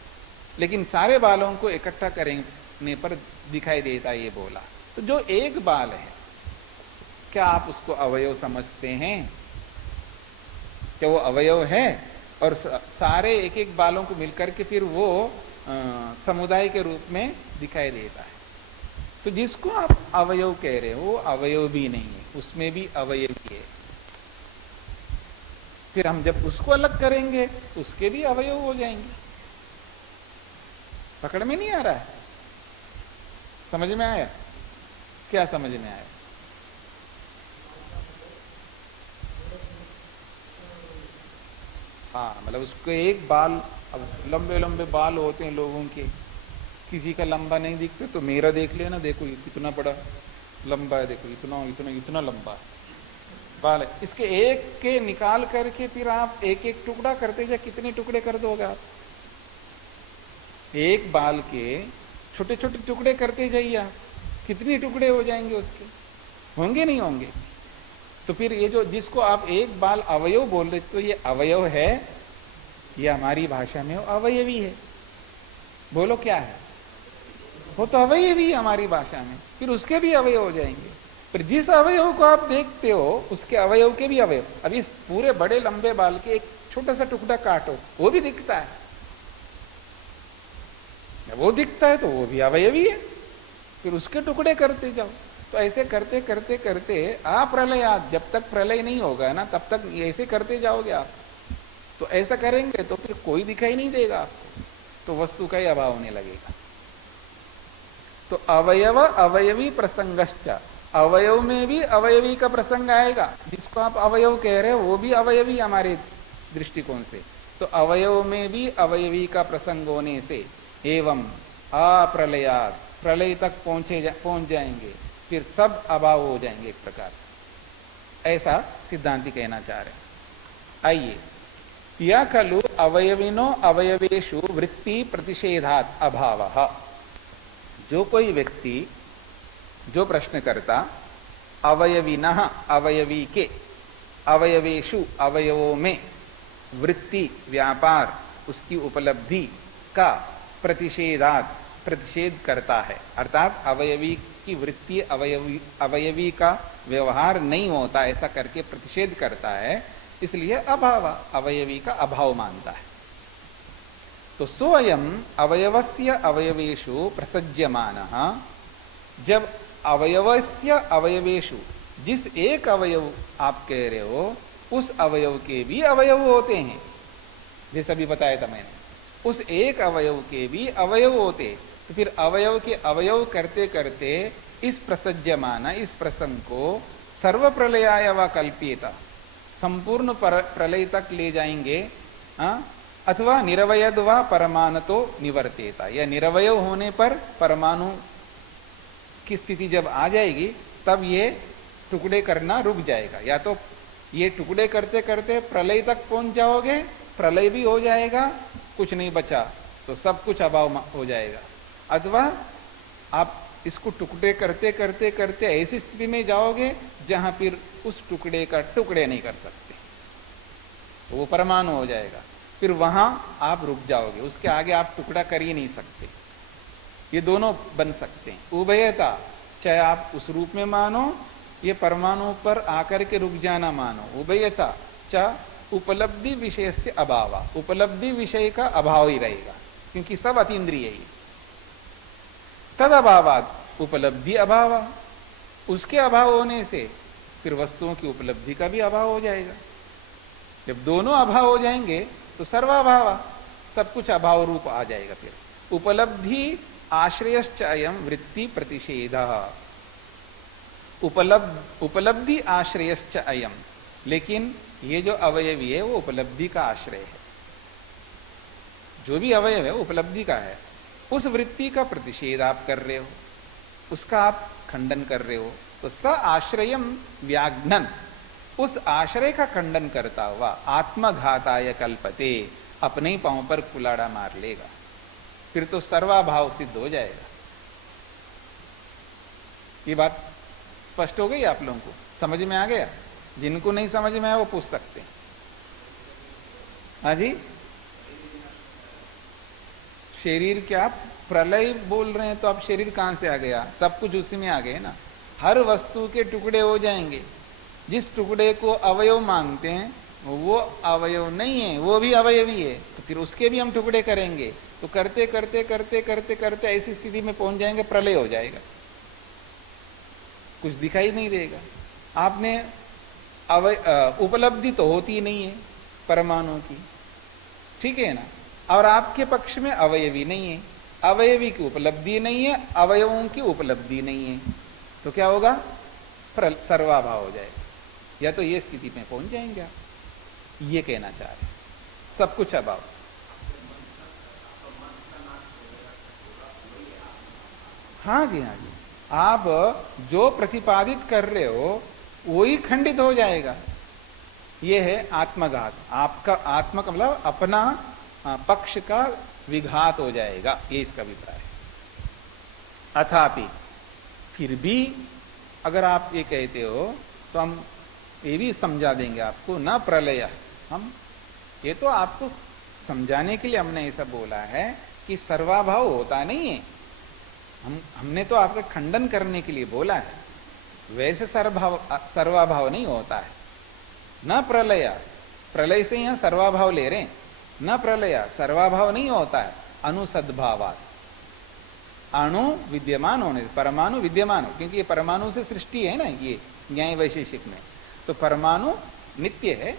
लेकिन सारे बालों को इकट्ठा करने पर दिखाई देता है ये बोला। तो जो एक बाल है, क्या आप उसको अवयव समझते हैं? क्या वो अवयव है? और सारे एक एक बालों को मिलकर के फिर वो समुदाय के रूप में दिखाई देता है। तो जिसको आप अवयव कह रहे हो वो अवयव भी नहीं है, उसमें भी अवयव है। फिर हम जब उसको अलग करेंगे उसके भी अवयव हो जाएंगे। पकड़ में नहीं आ रहा है? समझ में आया? क्या समझ में आया? हाँ, मतलब उसको एक बाल, अब लंबे लंबे बाल होते हैं लोगों के, किसी का लंबा नहीं दिखता तो मेरा देख लेना, देखो ये कितना बड़ा लंबा है, देखो इतना इतना इतना लंबा बाल है। इसके एक के निकाल करके फिर आप एक एक टुकड़ा करते जाए, कितने टुकड़े कर दोगे आप? एक बाल के छोटे छोटे टुकड़े करते जाइए आप, कितने टुकड़े हो जाएंगे उसके? होंगे नहीं होंगे? तो फिर ये जो जिसको आप एक बाल अवयव बोल रहे, तो ये अवयव है, ये हमारी भाषा में अवयवी है। बोलो क्या है? वो तो अवयव ही है हमारी भाषा में, फिर उसके भी अवयव हो जाएंगे। फिर जिस अवयव को आप देखते हो उसके अवयव के भी अवयव। अब इस पूरे बड़े लंबे बाल के एक छोटा सा टुकड़ा काटो, वो भी दिखता है, वो दिखता है तो वो भी अवयवी है। फिर उसके टुकड़े करते जाओ। तो ऐसे करते करते करते अप्रलयात्, जब तक प्रलय नहीं होगा ना तब तक ऐसे करते जाओगे आप। तो ऐसा करेंगे तो फिर कोई दिखाई नहीं देगा आपको, तो वस्तु का ही अभाव होने लगेगा। तो अवयव अवयवी प्रसंगश्च, अवयव में भी अवयवी का प्रसंग आएगा। जिसको आप अवयव कह रहे हो वो भी अवयवी हमारे दृष्टिकोण से। तो अवयव में भी अवयवी का प्रसंग होने से एवं अप्रलयात्, प्रलय तक पहुंच जाएंगे, फिर सब अभाव हो जाएंगे एक प्रकार से, ऐसा सिद्धांति कहना चाह रहे हैं। आइए, या खलु अवयविनो अवयवेशु वृत्ति प्रतिषेधात् अभावः। जो कोई व्यक्ति, जो प्रश्नकर्ता अवयविनः, अवयवी के, अवयवेशु, अवयवों में, वृत्ति, व्यापार, उसकी उपलब्धि का प्रतिषेधात्, प्रतिषेध करता है, अर्थात अवयवी की वृत्ति, अवयवी का व्यवहार नहीं होता, ऐसा करके प्रतिषेध करता है, इसलिए अभाव, अवयवी का अभाव मानता है। तो सोऽयम् अवयवस्य अवयवेषु प्रसज्यमानः, जब अवयवस्य अवयवेषु, जिस एक अवयव आप कह रहे हो उस अवयव के भी अवयव होते हैं, जैसा भी बताया था मैंने, उस एक अवयव के भी अवयव होते, तो फिर अवयव के अवयव करते करते इस प्रसज्यमान, इस प्रसंग को सर्व प्रलयाय व कल्प्येत, संपूर्ण प्रलय तक ले जाएंगे, अथवा निरवयद व परमाणुतो निवर्तेता, या निरवय होने पर परमाणु की स्थिति जब आ जाएगी तब ये टुकड़े करना रुक जाएगा। या तो ये टुकड़े करते करते प्रलय तक पहुंच जाओगे, प्रलय भी हो जाएगा, कुछ नहीं बचा तो सब कुछ अभाव हो जाएगा, अथवा आप इसको टुकड़े करते करते करते ऐसी स्थिति में जाओगे जहां फिर उस टुकड़े का टुकड़े नहीं कर सकते, वो परमाणु हो जाएगा, फिर वहां आप रुक जाओगे, उसके आगे आप टुकड़ा कर ही नहीं सकते। ये दोनों बन सकते हैं, उभयता, चाहे आप उस रूप में मानो, ये परमाणु पर आकर के रुक जाना मानो, उभयता च उपलब्धि विषय से अभाव, उपलब्धि विषय का अभाव ही रहेगा, क्योंकि सब अतीन्द्रिय ही। तद अभावात उपलब्धि अभाव, उसके अभाव होने से फिर वस्तुओं की उपलब्धि का भी अभाव हो जाएगा। जब दोनों अभाव हो जाएंगे तो सर्वाभाव, सब कुछ अभाव रूप आ जाएगा। फिर उपलब्धि आश्रयश्च अयं वृत्ति प्रतिषेध, उपलब्धि आश्रयश्च अयं, लेकिन ये जो अवयवी है वो उपलब्धि का आश्रय है, जो भी अवयव है उपलब्धि का है, उस वृत्ति का प्रतिषेध आप कर रहे हो, उसका आप खंडन कर रहे हो, तो स आश्रयम व्याघ्नन, उस आश्रय का खंडन करता हुआ आत्मघाताय कल्पते, अपने ही पांव पर कुलाड़ा मार लेगा, फिर तो सर्वाभाव सिद्ध हो जाएगा। ये बात स्पष्ट हो गई आप लोगों को, समझ में आ गया? जिनको नहीं समझ में आया वो पूछ सकते हैं। हाँ जी, शरीर क्या, प्रलय बोल रहे हैं तो अब शरीर कहां से आ गया? सब कुछ उसी में आ गए ना। हर वस्तु के टुकड़े हो जाएंगे, जिस टुकड़े को अवयव मांगते हैं वो अवयव नहीं है, वो भी अवयवी है, तो फिर उसके भी हम टुकड़े करेंगे, तो करते करते करते करते करते ऐसी स्थिति में पहुंच जाएंगे, प्रलय हो जाएगा, कुछ दिखाई नहीं देगा। आपने उपलब्धि तो होती नहीं है परमाणु की, ठीक है ना, और आपके पक्ष में अवयवी नहीं है, अवयवी की उपलब्धि नहीं है, अवयवों की उपलब्धि नहीं है, तो क्या होगा? सर्वाभाव हो जाएगा, या तो ये स्थिति में पहुंच जाएंगे आप, ये कहना चाह रहे हैं, सब कुछ अभाव। हाँ जी, हाँ जी, आप जो प्रतिपादित कर रहे हो वही खंडित हो जाएगा। ये है आत्मघात, आपका आत्मा का मतलब अपना पक्ष का विघात हो जाएगा, ये इसका अभिप्राय है। अथापि फिर भी अगर आप ये कहते हो तो हम ये भी समझा देंगे आपको, न प्रलय, हम ये तो आपको समझाने के लिए हमने ऐसा बोला है कि सर्वाभाव होता नहीं है। हमने तो आपका खंडन करने के लिए बोला है, वैसे सर्वाभाव नहीं होता है। न प्रलय, प्रलय से यहां सर्वाभाव ले रहे हैं, न प्रलय सर्वाभाव नहीं होता है। अनुसद्भावात, अणु विद्यमान होने, परमाणु विद्यमान हो, क्योंकि ये परमाणु से सृष्टि है ना, ये न्याय वैशेषिक में तो परमाणु नित्य है,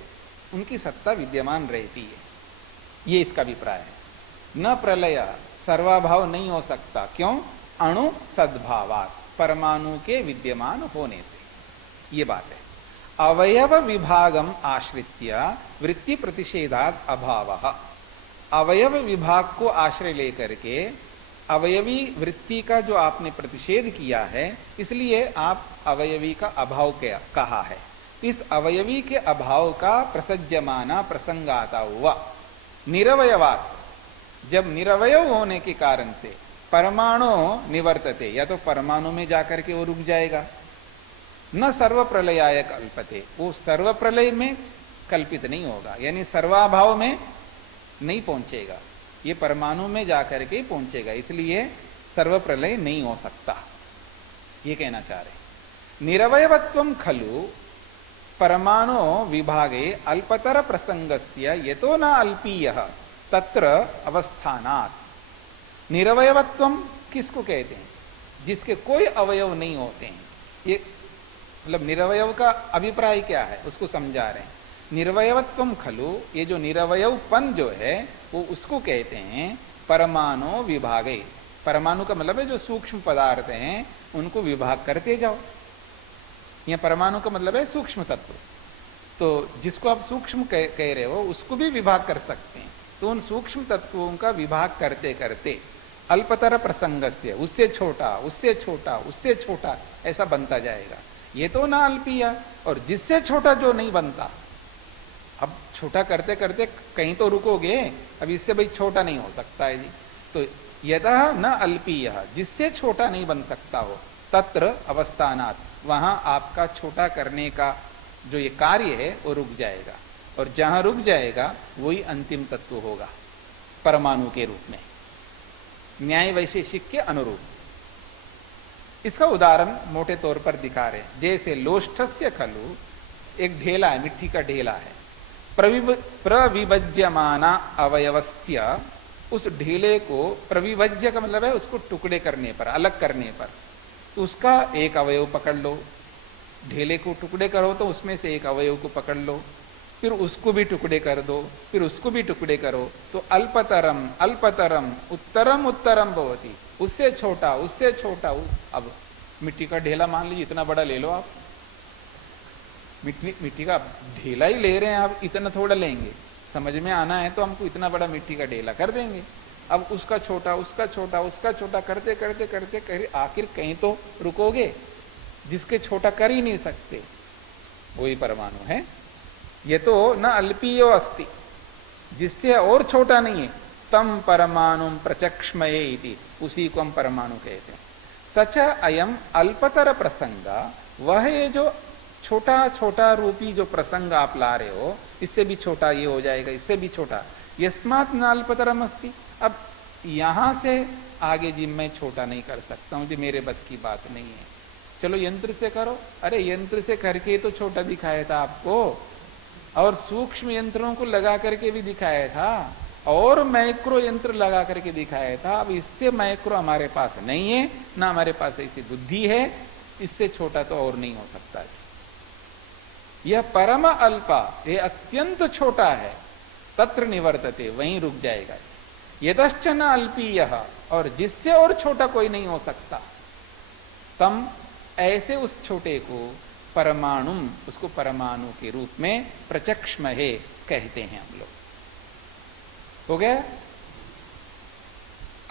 उनकी सत्ता विद्यमान रहती है, ये इसका अभिप्राय है। न प्रलय सर्वाभाव नहीं हो सकता, क्यों? अणु सद्भावात, परमाणु के विद्यमान होने से, ये बात है। अवयव विभागम आश्रित्य वृत्ति प्रतिषेधात अभावः, अवयव विभाग को आश्रय लेकर के अवयवी वृत्ति का जो आपने प्रतिषेध किया है, इसलिए आप अवयवी का अभाव कहा है। इस अवयवी के अभाव का प्रसज्यमाना प्रसंग आता हुआ। निरवयवात, जब निरवयव होने के कारण से परमाणु निवर्तते, या तो परमाणु में जाकर के वो रुक जाएगा, न सर्व प्रलयाय कल्पते, वो सर्व प्रलय में कल्पित नहीं होगा, यानी सर्वाभाव में नहीं पहुंचेगा, ये परमाणु में जाकर के पहुंचेगा, इसलिए सर्व प्रलय नहीं हो सकता, ये कहना चाह रहे। निरवयवत्वम खलु परमाणु विभागे अल्पतर प्रसंगस्य यतो न अल्पीयः तत्र अवस्थानात्। निरवयवत्वम किसको कहते हैं? जिसके कोई अवयव नहीं होते हैं। ये मतलब निरवयव का अभिप्राय क्या है उसको समझा रहे हैं। निरवयवत्वम खलु, ये जो निरवयवपन जो है वो उसको कहते हैं परमाणु विभागे। परमाणु का मतलब है जो सूक्ष्म पदार्थ हैं उनको विभाग करते जाओ। यह परमाणु का मतलब है सूक्ष्म तत्व, तो जिसको आप सूक्ष्म कह रहे हो उसको भी विभाग कर सकते हैं। तो उन सूक्ष्म तत्वों का विभाग करते करते अल्पतर प्रसंग से उससे छोटा उससे छोटा उससे छोटा ऐसा बनता जाएगा। ये तो ना अल्पीय, और जिससे छोटा जो नहीं बनता, अब छोटा करते करते कहीं तो रुकोगे, अब इससे भाई छोटा नहीं हो सकता है जी। तो यतः न अल्पीय, जिससे छोटा नहीं बन सकता हो, तत्र अवस्थानात्, वहां आपका छोटा करने का जो ये कार्य है वो रुक जाएगा, और जहां रुक जाएगा वही अंतिम तत्व होगा परमाणु के रूप में, न्याय वैशेषिक के अनुरूप। इसका उदाहरण मोटे तौर पर दिखा रहे, जैसे लोष्ठस्य खलु, एक ढेला है, मिट्टी का ढेला है, प्रविभज्यमाना अवयवस्य, उस ढेले को प्रविभज्य का मतलब है उसको टुकड़े करने पर, अलग करने पर, तो उसका एक अवयव पकड़ लो, ढेले को टुकड़े करो तो उसमें से एक अवयव को पकड़ लो, फिर उसको भी टुकड़े कर दो, फिर उसको भी टुकड़े करो, तो अल्पतरम अल्पतरम उत्तरम उत्तरम भवति, उससे छोटा उससे छोटा। अब मिट्टी का ढेला मान लीजिए इतना बड़ा ले लो आप, मिट्टी का ढेला ही ले रहे हैं आप, इतना थोड़ा लेंगे, समझ में आना है तो हमको इतना बड़ा मिट्टी का ढेला कर देंगे। अब उसका छोटा उसका छोटा उसका छोटा करते करते करते करते आखिर कहीं तो रुकोगे, जिसके छोटा कर ही नहीं सकते वही परमाणु है। ये तो न अल्पीयो अस्ति, जिससे और छोटा नहीं है, तम परमाणु प्रचक्ष्मये इति, उसी को हम परमाणु कहते हैं। सच अयम अल्पतर प्रसंग, वह ये जो छोटा छोटा रूपी जो प्रसंग आप ला रहे हो, इससे भी छोटा ये हो जाएगा, इससे भी छोटा, यस्मात् न अल्पतरम अस्ति। अब यहां से आगे जी मैं छोटा नहीं कर सकता हूं जी, मेरे बस की बात नहीं है, चलो यंत्र से करो। अरे यंत्र से करके तो छोटा दिखाया था आपको, और सूक्ष्म यंत्रों को लगा करके भी दिखाया था, और माइक्रो यंत्र लगा करके दिखाया था। अब इससे माइक्रो हमारे पास नहीं है, ना हमारे पास ऐसी बुद्धि है, इससे छोटा तो और नहीं हो सकता। यह परम अल्पा, यह अत्यंत छोटा है, तत्र निवर्तते, वहीं रुक जाएगा। यतश्चन अल्पीयः, और जिससे और छोटा कोई नहीं हो सकता, तम, ऐसे उस छोटे को परमाणु, उसको परमाणु के रूप में प्रचक्ष्महे कहते हैं हम लोग। हो गया?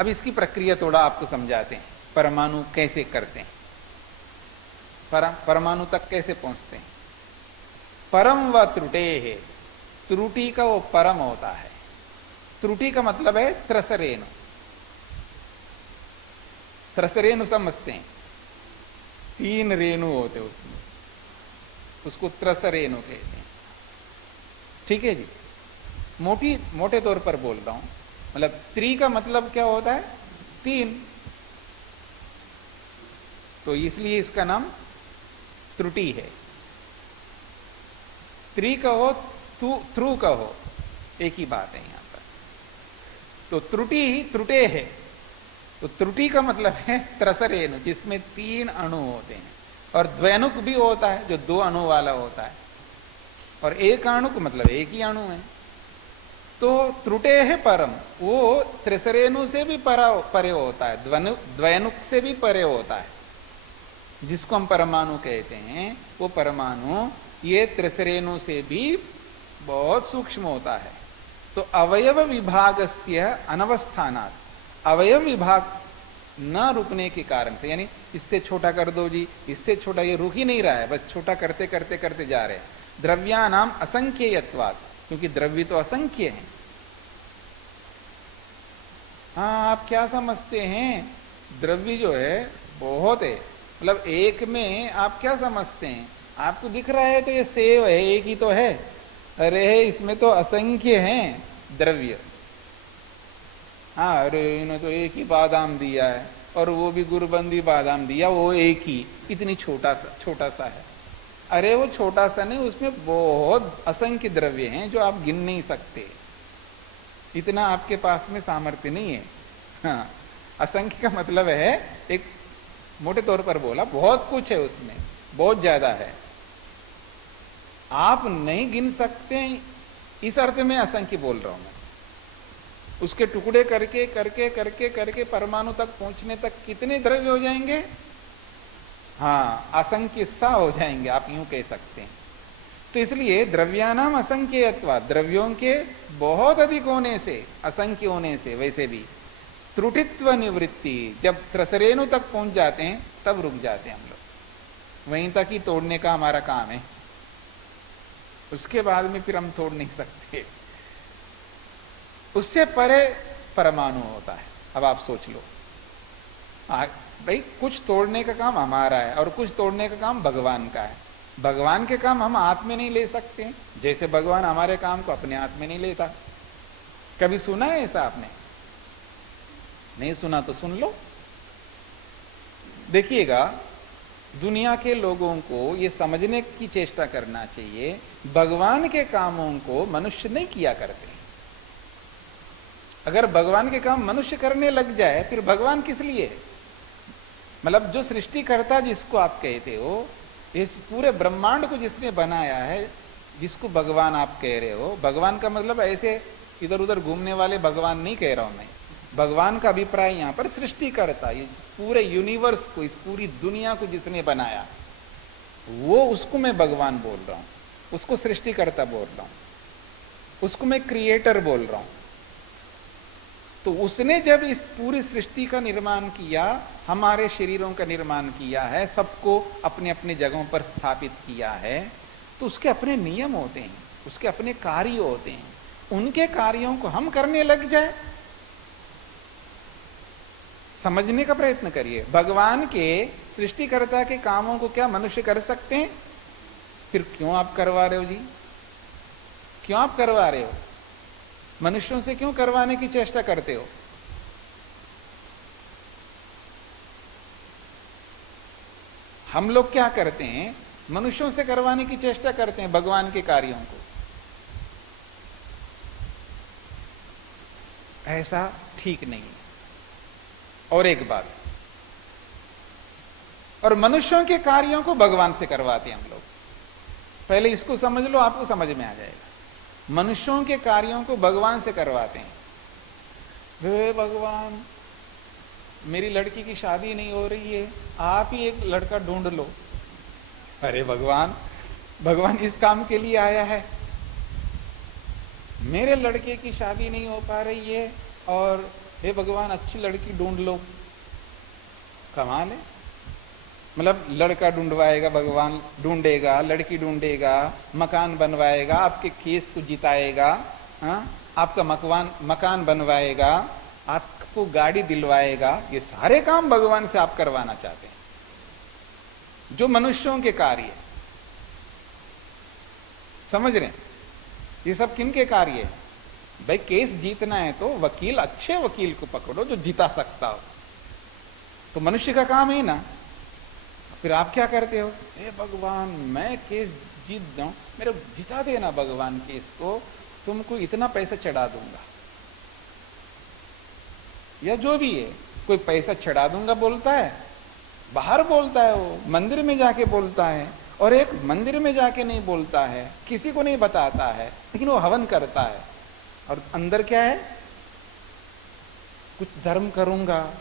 अब इसकी प्रक्रिया थोड़ा आपको समझाते हैं, परमाणु कैसे करते हैं, परमाणु तक कैसे पहुंचते हैं। परम व त्रुटे है, त्रुटि का वो परम होता है। त्रुटि का मतलब है त्रसरेणु, त्रसरेणु समझते हैं, 3 रेणु होते उसमें, उसको त्रसरेणु कहते हैं। ठीक है जी, मोटे तौर पर बोल रहा हूं। मतलब त्रि का मतलब क्या होता है? 3। तो इसलिए इसका नाम त्रुटि है। त्रि कहो थ्रू कहो, एक ही बात है यहां पर। तो त्रुटि ही त्रुटे है। तो त्रुटि का मतलब है त्रसरेणु, जिसमें 3 अणु होते हैं, और द्वैनुक भी होता है जो 2 अणु वाला होता है, और एक अणुक मतलब एक ही अणु है। तो त्रुटे है परम, वो त्रिसरेणु से भी परे होता है, द्वैनुक से भी परे होता है। जिसको हम परमाणु कहते हैं, वो परमाणु ये त्रिसरेणु से भी बहुत सूक्ष्म होता है। तो अवयव विभागस्य अनवस्थानात्, अवयव विभाग न रुकने के कारण से, यानी इससे छोटा कर दो जी, इससे छोटा, ये रुक ही नहीं रहा है, बस छोटा करते करते करते जा रहे हैं। द्रव्यानाम असंख्येयत्वात्, क्योंकि द्रव्य तो असंख्य है। हाँ, आप क्या समझते हैं? द्रव्य जो है बहुत है, मतलब एक में आप क्या समझते हैं? आपको दिख रहा है तो ये सेव है, एक ही तो है। अरे इसमें तो असंख्य हैं द्रव्य। हाँ, अरे इन्होंने तो एक ही बादाम दिया है, और वो भी गुरबंदी बादाम दिया, वो एक ही, इतनी छोटा सा है। अरे वो छोटा सा नहीं, उसमें बहुत असंख्य द्रव्य हैं जो आप गिन नहीं सकते। इतना आपके पास में सामर्थ्य नहीं है। हाँ, असंख्य का मतलब है, एक मोटे तौर पर बोला, बहुत कुछ है उसमें, बहुत ज्यादा है, आप नहीं गिन सकते, इस अर्थ में असंख्य बोल रहा हूं मैं। उसके टुकड़े करके करके करके करके परमाणु तक पहुंचने तक कितने द्रव्य हो जाएंगे? हाँ, असंख्य सा हो जाएंगे, आप यूं कह सकते हैं। तो इसलिए द्रव्यानाम असंख्यत्वा, द्रव्यों के बहुत अधिक होने से, असंख्य होने से, वैसे भी त्रुटित्व निवृत्ति, जब त्रसरेणु तक पहुंच जाते हैं तब रुक जाते हैं हम लोग। वहीं तक ही तोड़ने का हमारा काम है, उसके बाद में फिर हम तोड़ नहीं सकते। उससे परे परमाणु होता है। अब आप सोच लो, भाई कुछ तोड़ने का काम हमारा है और कुछ तोड़ने का काम भगवान का है। भगवान के काम हम हाथ में नहीं ले सकते, जैसे भगवान हमारे काम को अपने हाथ में नहीं लेता। कभी सुना है ऐसा आपने? नहीं सुना तो सुन लो। देखिएगा, दुनिया के लोगों को ये समझने की चेष्टा करना चाहिए, भगवान के कामों को मनुष्य नहीं किया करते। अगर भगवान के काम मनुष्य करने लग जाए, फिर भगवान किस लिए? मतलब जो सृष्टिकर्ता जिसको आप कहते हो, इस पूरे ब्रह्मांड को जिसने बनाया है, जिसको भगवान आप कह रहे हो, भगवान का मतलब ऐसे इधर उधर घूमने वाले भगवान नहीं कह रहा हूं मैं। भगवान का अभिप्राय यहां पर सृष्टिकर्ता, इस पूरे यूनिवर्स को, इस पूरी दुनिया को जिसने बनाया, वो, उसको मैं भगवान बोल रहा हूं, उसको सृष्टिकर्ता बोल रहा हूं, उसको मैं क्रिएटर बोल रहा हूं। तो उसने जब इस पूरी सृष्टि का निर्माण किया, हमारे शरीरों का निर्माण किया है, सबको अपने अपने जगहों पर स्थापित किया है, तो उसके अपने नियम होते हैं, उसके अपने कार्य होते हैं। उनके कार्यों को हम करने लग जाए, समझने का प्रयत्न करिए। भगवान के, सृष्टिकर्ता के कामों को क्या मनुष्य कर सकते हैं? फिर क्यों आप करवा रहे हो जी? क्यों आप करवा रहे हो? मनुष्यों से क्यों करवाने की चेष्टा करते हो? हम लोग क्या करते हैं? मनुष्यों से करवाने की चेष्टा करते हैं भगवान के कार्यों को। ऐसा ठीक नहीं है। और एक बात, और मनुष्यों के कार्यों को भगवान से करवाते हैं हम लोग। पहले इसको समझ लो, आपको समझ में आ जाएगा। मनुष्यों के कार्यों को भगवान से करवाते हैं। हे भगवान, मेरी लड़की की शादी नहीं हो रही है, आप ही एक लड़का ढूंढ लो। अरे भगवान, भगवान इस काम के लिए आया है। मेरे लड़के की शादी नहीं हो पा रही है, और हे भगवान अच्छी लड़की ढूंढ लो। कमाल है। मतलब लड़का ढूंढवाएगा भगवान, ढूंढेगा, लड़की ढूंढेगा, मकान बनवाएगा, आपके केस को जिताएगा, हाँ, आपका मकान बनवाएगा, आपको गाड़ी दिलवाएगा। ये सारे काम भगवान से आप करवाना चाहते हैं, जो मनुष्यों के कार्य है। समझ रहे हैं? ये सब किन के कार्य है? भाई केस जीतना है तो वकील, अच्छे वकील को पकड़ो जो जिता सकता हो, तो मनुष्य का काम है ना। फिर आप क्या करते हो, हे भगवान मैं केस जीत जाऊं, मेरे जिता देना भगवान केस को, तुमको इतना पैसा चढ़ा दूंगा, या जो भी है, कोई पैसा चढ़ा दूंगा बोलता है, बाहर बोलता है, वो मंदिर में जाके बोलता है, और एक मंदिर में जाके नहीं बोलता है, किसी को नहीं बताता है, लेकिन वो हवन करता है, और अंदर क्या है, कुछ धर्म करूंगा,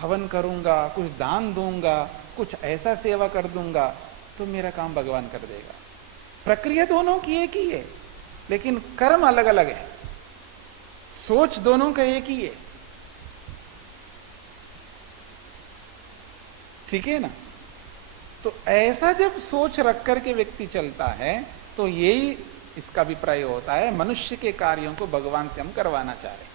हवन करूंगा, कुछ दान दूंगा, कुछ ऐसा सेवा कर दूंगा, तो मेरा काम भगवान कर देगा। प्रक्रिया दोनों की एक ही है, लेकिन कर्म अलग अलग है, सोच दोनों का एक ही है। ठीक है ना? तो ऐसा जब सोच रख करके व्यक्ति चलता है, तो यही इसका अभिप्राय होता है, मनुष्य के कार्यों को भगवान से हम करवाना चाह रहे हैं।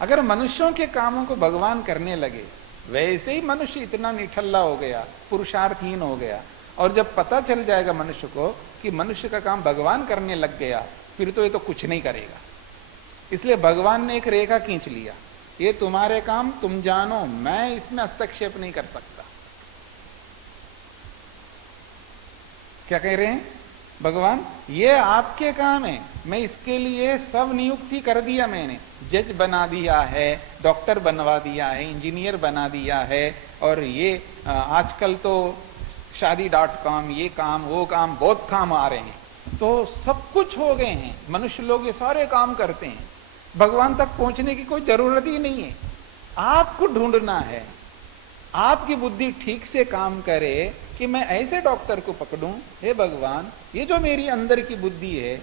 अगर मनुष्यों के कामों को भगवान करने लगे, वैसे ही मनुष्य इतना निठल्ला हो गया, पुरुषार्थहीन हो गया, और जब पता चल जाएगा मनुष्य को कि मनुष्य का काम भगवान करने लग गया, फिर तो ये तो कुछ नहीं करेगा। इसलिए भगवान ने एक रेखा खींच लिया, ये तुम्हारे काम तुम जानो, मैं इसमें हस्तक्षेप नहीं कर सकता। क्या कह रहे हैं भगवान, ये आपके काम है, मैं इसके लिए सब नियुक्ति कर दिया, मैंने जज बना दिया है, डॉक्टर बनवा दिया है, इंजीनियर बना दिया है, और ये आजकल तो शादी.com, ये काम वो काम, बहुत काम आ रहे हैं, तो सब कुछ हो गए हैं, मनुष्य लोग ये सारे काम करते हैं, भगवान तक पहुंचने की कोई जरूरत ही नहीं है। आपको ढूंढना है, आपकी बुद्धि ठीक से काम करे कि मैं ऐसे डॉक्टर को पकड़ूं, हे भगवान ये जो मेरी अंदर की बुद्धि है,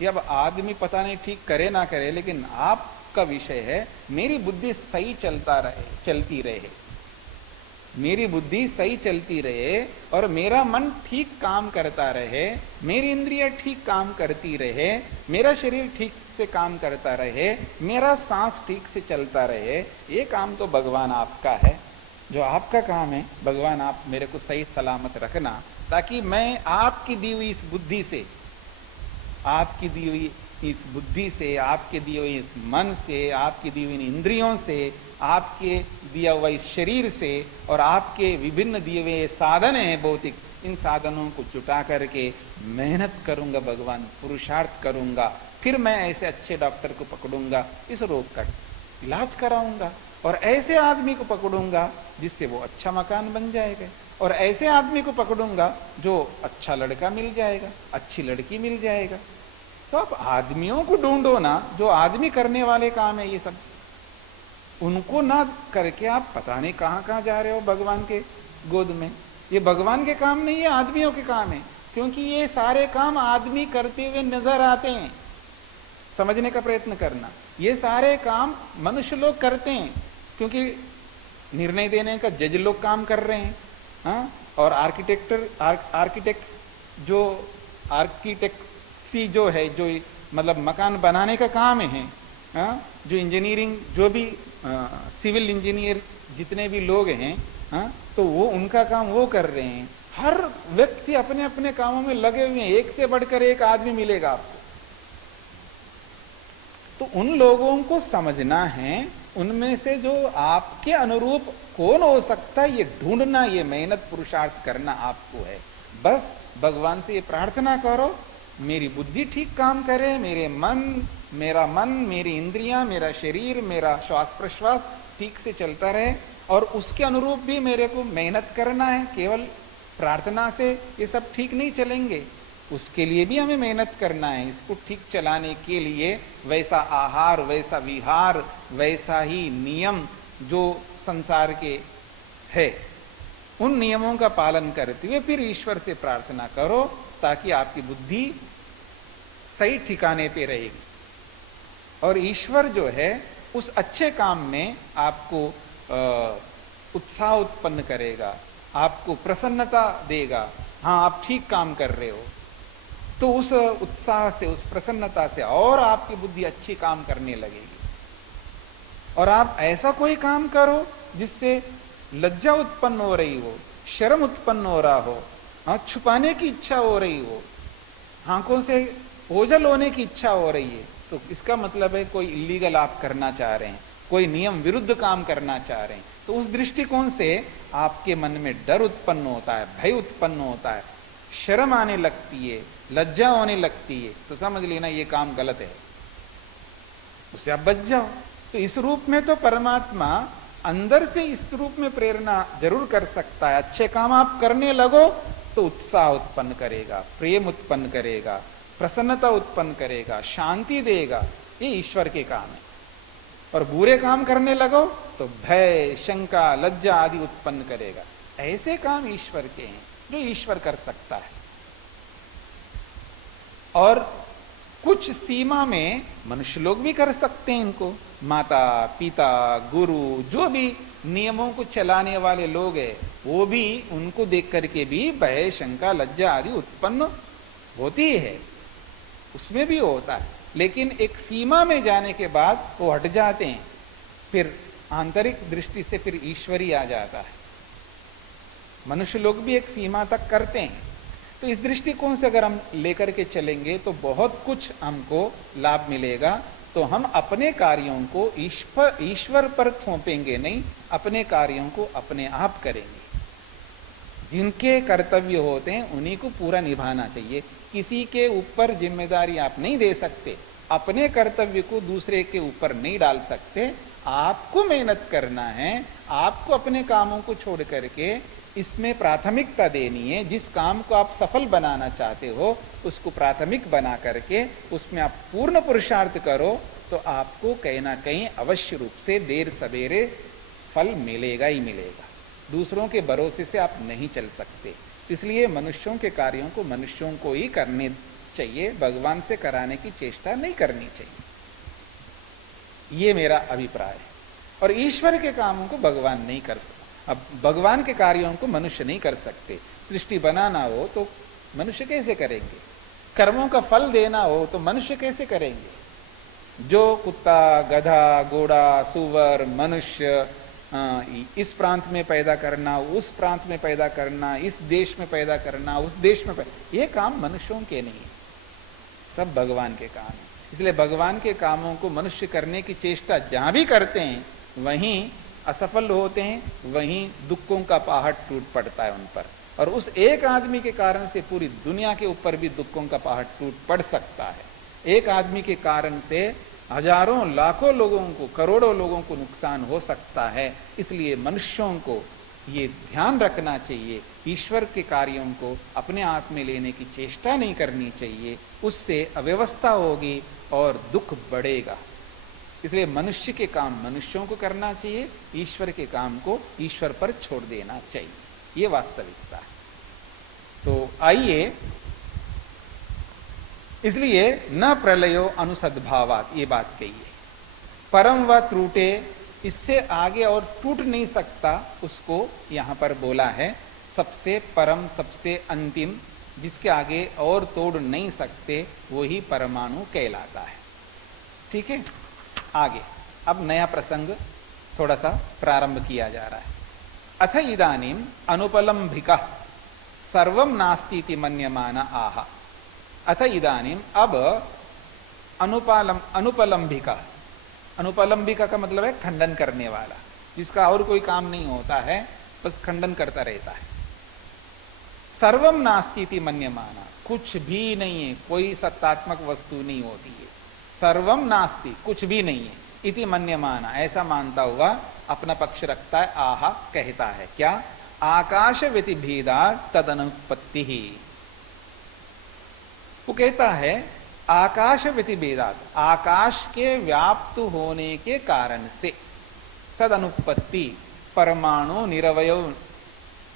ये अब आदमी पता नहीं ठीक करे ना करे, लेकिन आपका विषय है मेरी बुद्धि सही चलती रहे, मेरी बुद्धि सही चलती रहे, और मेरा मन ठीक काम करता रहे, मेरी इंद्रियां ठीक काम करती रहे, मेरा शरीर ठीक से काम करता रहे, मेरा सांस ठीक से चलता रहे, ये काम तो भगवान आपका है। जो आपका काम है भगवान, आप मेरे को सही सलामत रखना, ताकि मैं आपकी दी हुई इस बुद्धि से, आपकी दी हुई इस बुद्धि से, आपके दिए हुए इस मन से, आपकी दी हुई इंद्रियों से, आपके दिया हुआ इस शरीर से, और आपके विभिन्न दिए हुए साधन हैं भौतिक, इन साधनों को जुटा करके मेहनत करूंगा भगवान, पुरुषार्थ करूंगा, फिर मैं ऐसे अच्छे डॉक्टर को पकड़ूंगा, इस रोग का इलाज कराऊंगा, और ऐसे आदमी को पकड़ूंगा जिससे वो अच्छा मकान बन जाएगा, और ऐसे आदमी को पकड़ूंगा जो अच्छा लड़का मिल जाएगा, अच्छी लड़की मिल जाएगा। तो आप आदमियों को ढूंढो ना, जो आदमी करने वाले काम है ये सब, उनको ना करके आप पता नहीं कहां कहां जा रहे हो भगवान के गोद में। ये भगवान के काम नहीं है, आदमियों के काम है, क्योंकि ये सारे काम आदमी करते हुए नजर आते हैं। समझने का प्रयत्न करना, ये सारे काम मनुष्य लोग करते हैं, क्योंकि निर्णय देने का जज लोग काम कर रहे हैं, हाँ, और आर्किटेक्ट्स जो आर्किटेक्सी जो है, जो मतलब मकान बनाने का काम है, हाँ, जो इंजीनियरिंग, जो भी सिविल इंजीनियर जितने भी लोग हैं, हाँ, तो वो उनका काम वो कर रहे हैं। हर व्यक्ति अपने अपने कामों में लगे हुए हैं, एक से बढ़कर एक आदमी मिलेगा आपको। तो उन लोगों को समझना है, उनमें से जो आपके अनुरूप कौन हो सकता है, ये ढूंढना, ये मेहनत पुरुषार्थ करना आपको है। बस भगवान से ये प्रार्थना करो, मेरी बुद्धि ठीक काम करे, मेरा मन, मेरी इंद्रियां, मेरा शरीर, मेरा श्वास प्रश्वास ठीक से चलता रहे, और उसके अनुरूप भी मेरे को मेहनत करना है। केवल प्रार्थना से ये सब ठीक नहीं चलेंगे, उसके लिए भी हमें मेहनत करना है। इसको ठीक चलाने के लिए वैसा आहार, वैसा विहार, वैसा ही नियम जो संसार के है, उन नियमों का पालन करते हुए फिर ईश्वर से प्रार्थना करो, ताकि आपकी बुद्धि सही ठिकाने पे रहेगी, और ईश्वर जो है उस अच्छे काम में आपको उत्साह उत्पन्न करेगा, आपको प्रसन्नता देगा। हाँ, आप ठीक काम कर रहे हो, तो उस उत्साह से, उस प्रसन्नता से और आपकी बुद्धि अच्छी काम करने लगेगी। और आप ऐसा कोई काम करो जिससे लज्जा उत्पन्न हो रही हो, शर्म उत्पन्न हो रहा हो, हाँ, छुपाने की इच्छा हो रही हो, आंखों से ओझल होने की इच्छा हो रही है, तो इसका मतलब है कोई इलीगल आप करना चाह रहे हैं, कोई नियम विरुद्ध काम करना चाह रहे हैं। तो उस दृष्टिकोण से आपके मन में डर उत्पन्न होता है, भय उत्पन्न होता है, शर्म आने लगती है, लज्जा होने लगती है, तो समझ लेना ये काम गलत है, उससे आप बच जाओ। तो इस रूप में तो परमात्मा अंदर से इस रूप में प्रेरणा जरूर कर सकता है। अच्छे काम आप करने लगो तो उत्साह उत्पन्न करेगा, प्रेम उत्पन्न करेगा, प्रसन्नता उत्पन्न करेगा, शांति देगा, ये ईश्वर के काम है। और बुरे काम करने लगो तो भय, शंका, लज्जा आदि उत्पन्न करेगा। ऐसे काम ईश्वर के हैं जो ईश्वर कर सकता है। और कुछ सीमा में मनुष्य लोग भी कर सकते हैं इनको। माता पिता, गुरु, जो भी नियमों को चलाने वाले लोग हैं, वो भी उनको देख करके भी भय, शंका, लज्जा आदि उत्पन्न होती है, उसमें भी होता है। लेकिन एक सीमा में जाने के बाद वो हट जाते हैं, फिर आंतरिक दृष्टि से फिर ईश्वरी आ जाता है। मनुष्य लोग भी एक सीमा तक करते हैं। तो इस दृष्टिकोण से अगर हम लेकर के चलेंगे तो बहुत कुछ हमको लाभ मिलेगा। तो हम अपने कार्यों को ईश्वर पर थोपेंगे नहीं, अपने कार्यों को अपने आप करेंगे। जिनके कर्तव्य होते हैं उन्हीं को पूरा निभाना चाहिए। किसी के ऊपर जिम्मेदारी आप नहीं दे सकते, अपने कर्तव्य को दूसरे के ऊपर नहीं डाल सकते। आपको मेहनत करना है, आपको अपने कामों को छोड़ करके इसमें प्राथमिकता देनी है। जिस काम को आप सफल बनाना चाहते हो उसको प्राथमिक बना करके उसमें आप पूर्ण पुरुषार्थ करो, तो आपको कहीं ना कहीं अवश्य रूप से देर सवेरे फल मिलेगा ही मिलेगा। दूसरों के भरोसे से आप नहीं चल सकते। इसलिए मनुष्यों के कार्यों को मनुष्यों को ही करने चाहिए, भगवान से कराने की चेष्टा नहीं करनी चाहिए। ये मेरा अभिप्राय है। और ईश्वर के कामों को भगवान नहीं कर सकते। अब भगवान के कार्यों को मनुष्य नहीं कर सकते। सृष्टि बनाना हो तो मनुष्य कैसे करेंगे? कर्मों का फल देना हो तो मनुष्य कैसे करेंगे? जो कुत्ता, गधा, घोड़ा, सुअर, मनुष्य इस प्रांत में पैदा करना, उस प्रांत में पैदा करना, इस देश में पैदा करना, उस देश में ये काम मनुष्यों के नहीं है, सब भगवान के काम है। इसलिए भगवान के कामों को मनुष्य करने की चेष्टा जहां भी करते हैं वहीं असफल होते हैं, वहीं दुखों का पहाड़ टूट पड़ता है उन पर। और उस एक आदमी के कारण से पूरी दुनिया के ऊपर भी दुखों का पहाड़ टूट पड़ सकता है। एक आदमी के कारण से हजारों लाखों लोगों को, करोड़ों लोगों को नुकसान हो सकता है। इसलिए मनुष्यों को ये ध्यान रखना चाहिए, ईश्वर के कार्यों को अपने आप में लेने की चेष्टा नहीं करनी चाहिए। उससे अव्यवस्था होगी और दुख बढ़ेगा। इसलिए मनुष्य के काम मनुष्यों को करना चाहिए, ईश्वर के काम को ईश्वर पर छोड़ देना चाहिए। ये वास्तविकता है। तो आइए, इसलिए न प्रलयो अनुसद्भावात, ये बात कही है। परम व त्रुटे, इससे आगे और टूट नहीं सकता, उसको यहां पर बोला है। सबसे परम, सबसे अंतिम, जिसके आगे और तोड़ नहीं सकते, वही परमाणु कहलाता है। ठीक है, आगे अब नया प्रसंग थोड़ा सा प्रारंभ किया जा रहा है। अथ इदानीम अनुपलंभिका सर्वम नास्तीति मन्यमाना आह। अथ इदानीम, अब अनुपलंबिका, अनुपलंबिका का मतलब है खंडन करने वाला, जिसका और कोई काम नहीं होता है, बस खंडन करता रहता है। सर्वम नास्तीति मन्यमाना, कुछ भी नहीं है, कोई सत्तात्मक वस्तु नहीं होती है। सर्वम नास्ति, कुछ भी नहीं है, इति मन्यमाना, ऐसा मानता हुआ अपना पक्ष रखता है। आह, कहता है क्या? आकाश व्यतिभेदा तदनुपत्ति ही। वो कहता है आकाश व्यतिभेदात, आकाश के व्याप्त होने के कारण से, तद अनुपत्ति, परमाणु निरवय,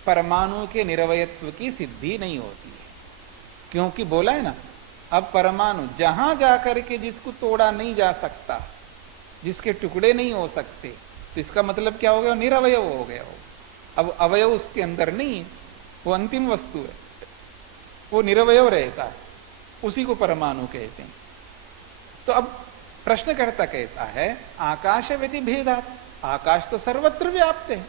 परमाणु के निरवयत्व की सिद्धि नहीं होती है। क्योंकि बोला है ना, अब परमाणु जहां जाकर के जिसको तोड़ा नहीं जा सकता, जिसके टुकड़े नहीं हो सकते, तो इसका मतलब क्या हो गया? निरवय हो गया हो। अब अवयव उसके अंदर नहीं, वो अंतिम वस्तु है, वो निरवय रहता है, उसी को परमाणु कहते हैं। तो अब प्रश्नकर्ता कहता है आकाश व्यतिभेदात, आकाश तो सर्वत्र व्याप्त है,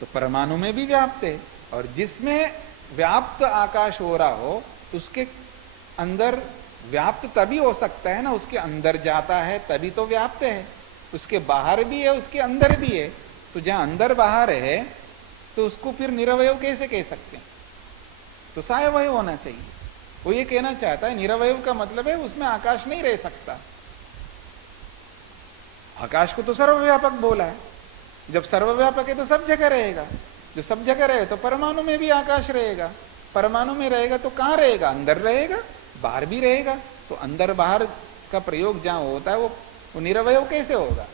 तो परमाणु में भी व्याप्त है। और जिसमें व्याप्त आकाश हो रहा हो उसके अंदर व्याप्त तभी हो सकता है ना, उसके अंदर जाता है तभी तो व्याप्त है, उसके बाहर भी है उसके अंदर भी है। तो जहां अंदर बाहर है तो उसको फिर निरवयव कैसे कह सकते हैं? तो सावयव होना चाहिए। वो ये कहना चाहता है निरवयव का मतलब है उसमें आकाश नहीं रह सकता। आकाश को तो सर्वव्यापक बोला है, जब सर्वव्यापक है तो सब जगह रहेगा, जो सब जगह रहे तो परमाणु में भी आकाश रहेगा, परमाणु में रहेगा तो कहां रहेगा? अंदर रहेगा, बाहर भी रहेगा। तो अंदर बाहर का प्रयोग जहां होता है वो निरवयव कैसे होगा?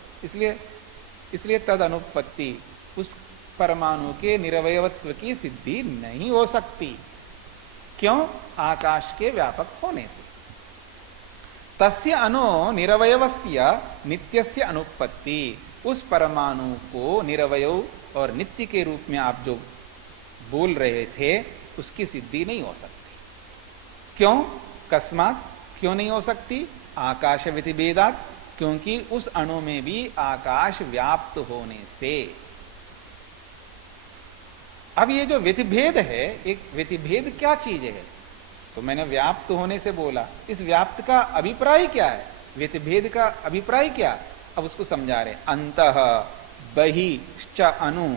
इसलिए तद अनुपत्ति, उस परमाणु के निरवयवत्व की सिद्धि नहीं हो सकती। क्यों? आकाश के व्यापक होने से। तस्य अनु निरवयवस्य नित्यस्य अनुपत्ति, उस परमाणु को निरवयव और नित्य के रूप में आप जो बोल रहे थे उसकी सिद्धि नहीं हो सकती। क्यों? कस्मात्, क्यों नहीं हो सकती? आकाश व्यतिभेदात्, क्योंकि उस अणु में भी आकाश व्याप्त होने से। अब ये जो व्यतिभेद है, एक व्यतिभेद क्या चीज है? तो मैंने व्याप्त होने से बोला, इस व्याप्त का अभिप्राय क्या है? व्यतिभेद का अभिप्राय क्या? अब उसको समझा रहे। अंतः बहिश्च अनु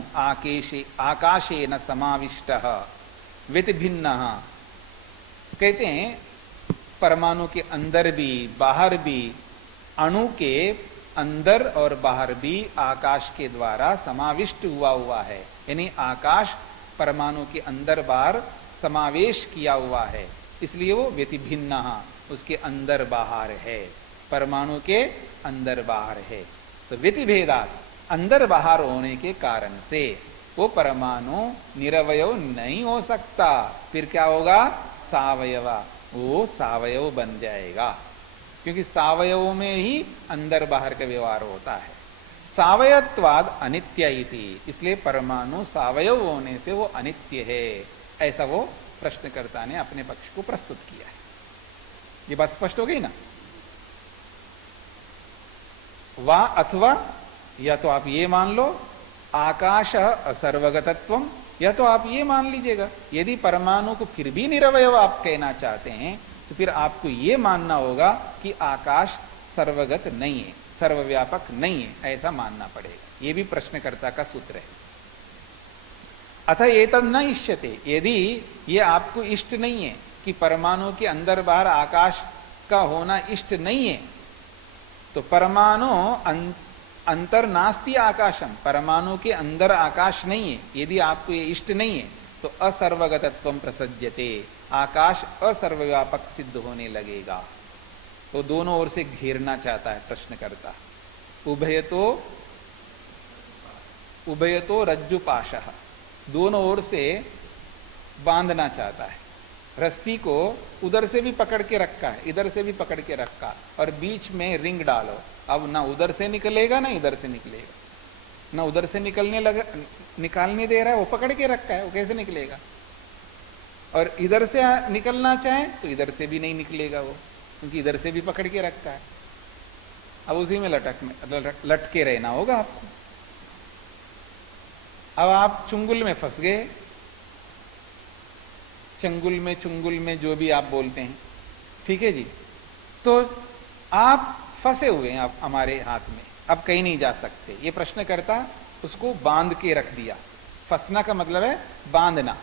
आकाशे न समाविष्ट व्यतिभिन्न, कहते हैं परमाणु के अंदर भी बाहर भी, अणु के अंदर और बाहर भी आकाश के द्वारा समाविष्ट हुआ है। यानी आकाश परमाणु के अंदर बाहर समावेश किया हुआ है, इसलिए वो व्यतिभिन्न, उसके अंदर बाहर है, परमाणु के अंदर बाहर है। तो व्यतिभेदात्, अंदर बाहर होने के कारण से वो परमाणु निरवयव नहीं हो सकता। फिर क्या होगा? सावयवा, वो सावयव बन जाएगा, क्योंकि सावयव में ही अंदर बाहर का व्यवहार होता है। सावयत्वाद अनित्य इति, इसलिए परमाणु सावयव होने से वो अनित्य है, ऐसा वो प्रश्नकर्ता ने अपने पक्ष को प्रस्तुत किया है। ये बात स्पष्ट हो गई ना? वा अथवा, या तो आप ये मान लो आकाश असर्वगतत्वम, या तो आप ये मान लीजिएगा यदि परमाणु को फिर भी निरवयव आप कहना चाहते हैं तो फिर आपको ये मानना होगा कि आकाश सर्वगत नहीं है, सर्वव्यापक नहीं है, ऐसा मानना पड़ेगा। ये भी प्रश्नकर्ता का सूत्र है। अथ एतद न इष्यते, यदि ये आपको इष्ट नहीं है कि परमाणु के अंदर बाहर आकाश का होना इष्ट नहीं है, तो परमाणु अंतर नास्ति आकाशम, परमाणु के अंदर आकाश नहीं है, यदि आपको ये इष्ट नहीं है तो असर्वगतत्वम प्रसज्यते, आकाश असर्वव्यापक सिद्ध होने लगेगा। तो दोनों ओर से घेरना चाहता है प्रश्नकर्ता। उभयतो रज्जुपाशः, दोनों ओर से बांधना चाहता है। रस्सी को उधर से भी पकड़ के रखा है, इधर से भी पकड़ के रखा, और बीच में रिंग डालो। अब ना उधर से निकलेगा ना इधर से निकलेगा, ना उधर से निकालने दे रहा है, वो पकड़ के रखा है, वो कैसे निकलेगा? और इधर से निकलना चाहे तो इधर से भी नहीं निकलेगा वो, क्योंकि इधर से भी पकड़ के रखा है। अब उसी में लटके रहना होगा आपको। अब आप चुंगुल में फंस गए, चंगुल में चुंगुल में जो भी आप बोलते हैं, ठीक है जी। तो आप फंसे हुए हैं आप हमारे हाथ में, अब कहीं नहीं जा सकते। ये प्रश्नकर्ता उसको बांध के रख दिया। फंसना का मतलब है बांधना,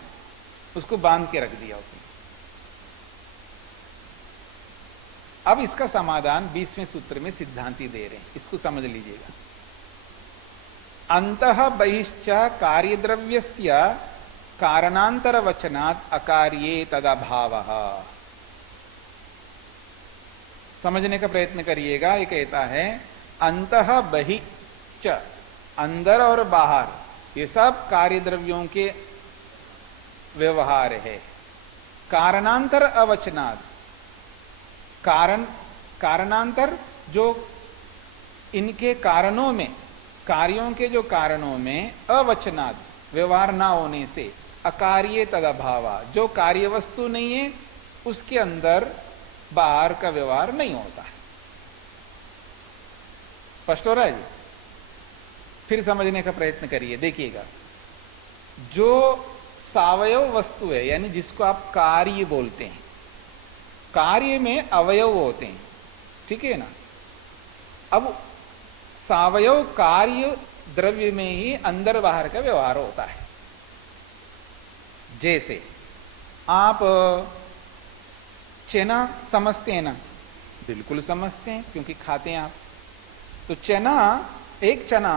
उसको बांध के रख दिया उसने। अब इसका समाधान 20वें सूत्र में सिद्धांती दे रहे हैं, इसको समझ लीजिएगा। अंतः बहिश्च कार्यद्रव्यस्य कारणांतर वचनात् अकार्ये तदभावः। समझने का प्रयत्न करिएगा। ये कहता है अंतः बहि च, अंदर और बाहर, ये सब कार्य द्रव्यों के व्यवहार है। कारणांतर अवचनात्, कारणांतर जो इनके कारणों में, कार्यों के जो कारणों में अवचनात् व्यवहार ना होने से, अकार्ये तदभावा, जो कार्य वस्तु नहीं है उसके अंदर बाहर का व्यवहार नहीं होता है। स्पष्ट हो रहा है जी? फिर समझने का प्रयत्न करिए, देखिएगा। जो सावयव वस्तु है, यानी जिसको आप कार्य बोलते हैं, कार्य में अवयव होते हैं, ठीक है ना। अब सावयव कार्य द्रव्य में ही अंदर बाहर का व्यवहार होता है। जैसे आप चना समझते हैं ना, बिल्कुल समझते हैं क्योंकि खाते हैं आप। तो चना, एक चना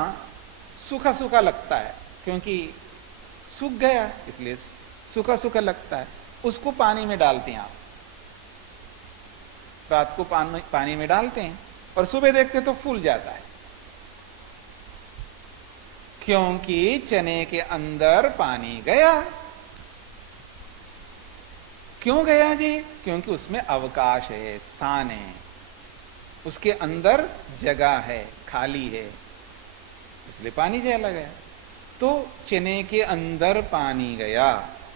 सूखा सूखा लगता है क्योंकि सूख गया, इसलिए सूखा सूखा लगता है। उसको पानी में डालते हैं आप, रात को पानी में डालते हैं और सुबह देखते तो फूल जाता है, क्योंकि चने के अंदर पानी गया। क्यों गया जी? क्योंकि उसमें अवकाश है, स्थान है, उसके अंदर जगह है, खाली है, इसलिए पानी चला गया। तो चने के अंदर पानी गया,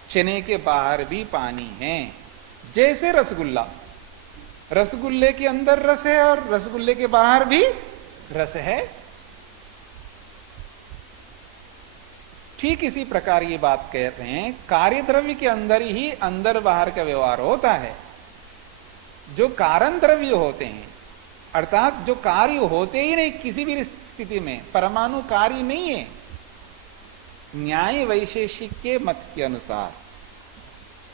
चने के बाहर भी पानी है। जैसे रसगुल्ला, रसगुल्ले के अंदर रस है और रसगुल्ले के बाहर भी रस है। ठीक इसी प्रकार ये बात कह रहे हैं, कार्य द्रव्य के अंदर ही अंदर बाहर का व्यवहार होता है। जो कारण द्रव्य होते हैं, अर्थात जो कार्य होते ही नहीं किसी भी स्थिति में, परमाणु कार्य नहीं है। न्याय वैशेषिक के मत के अनुसार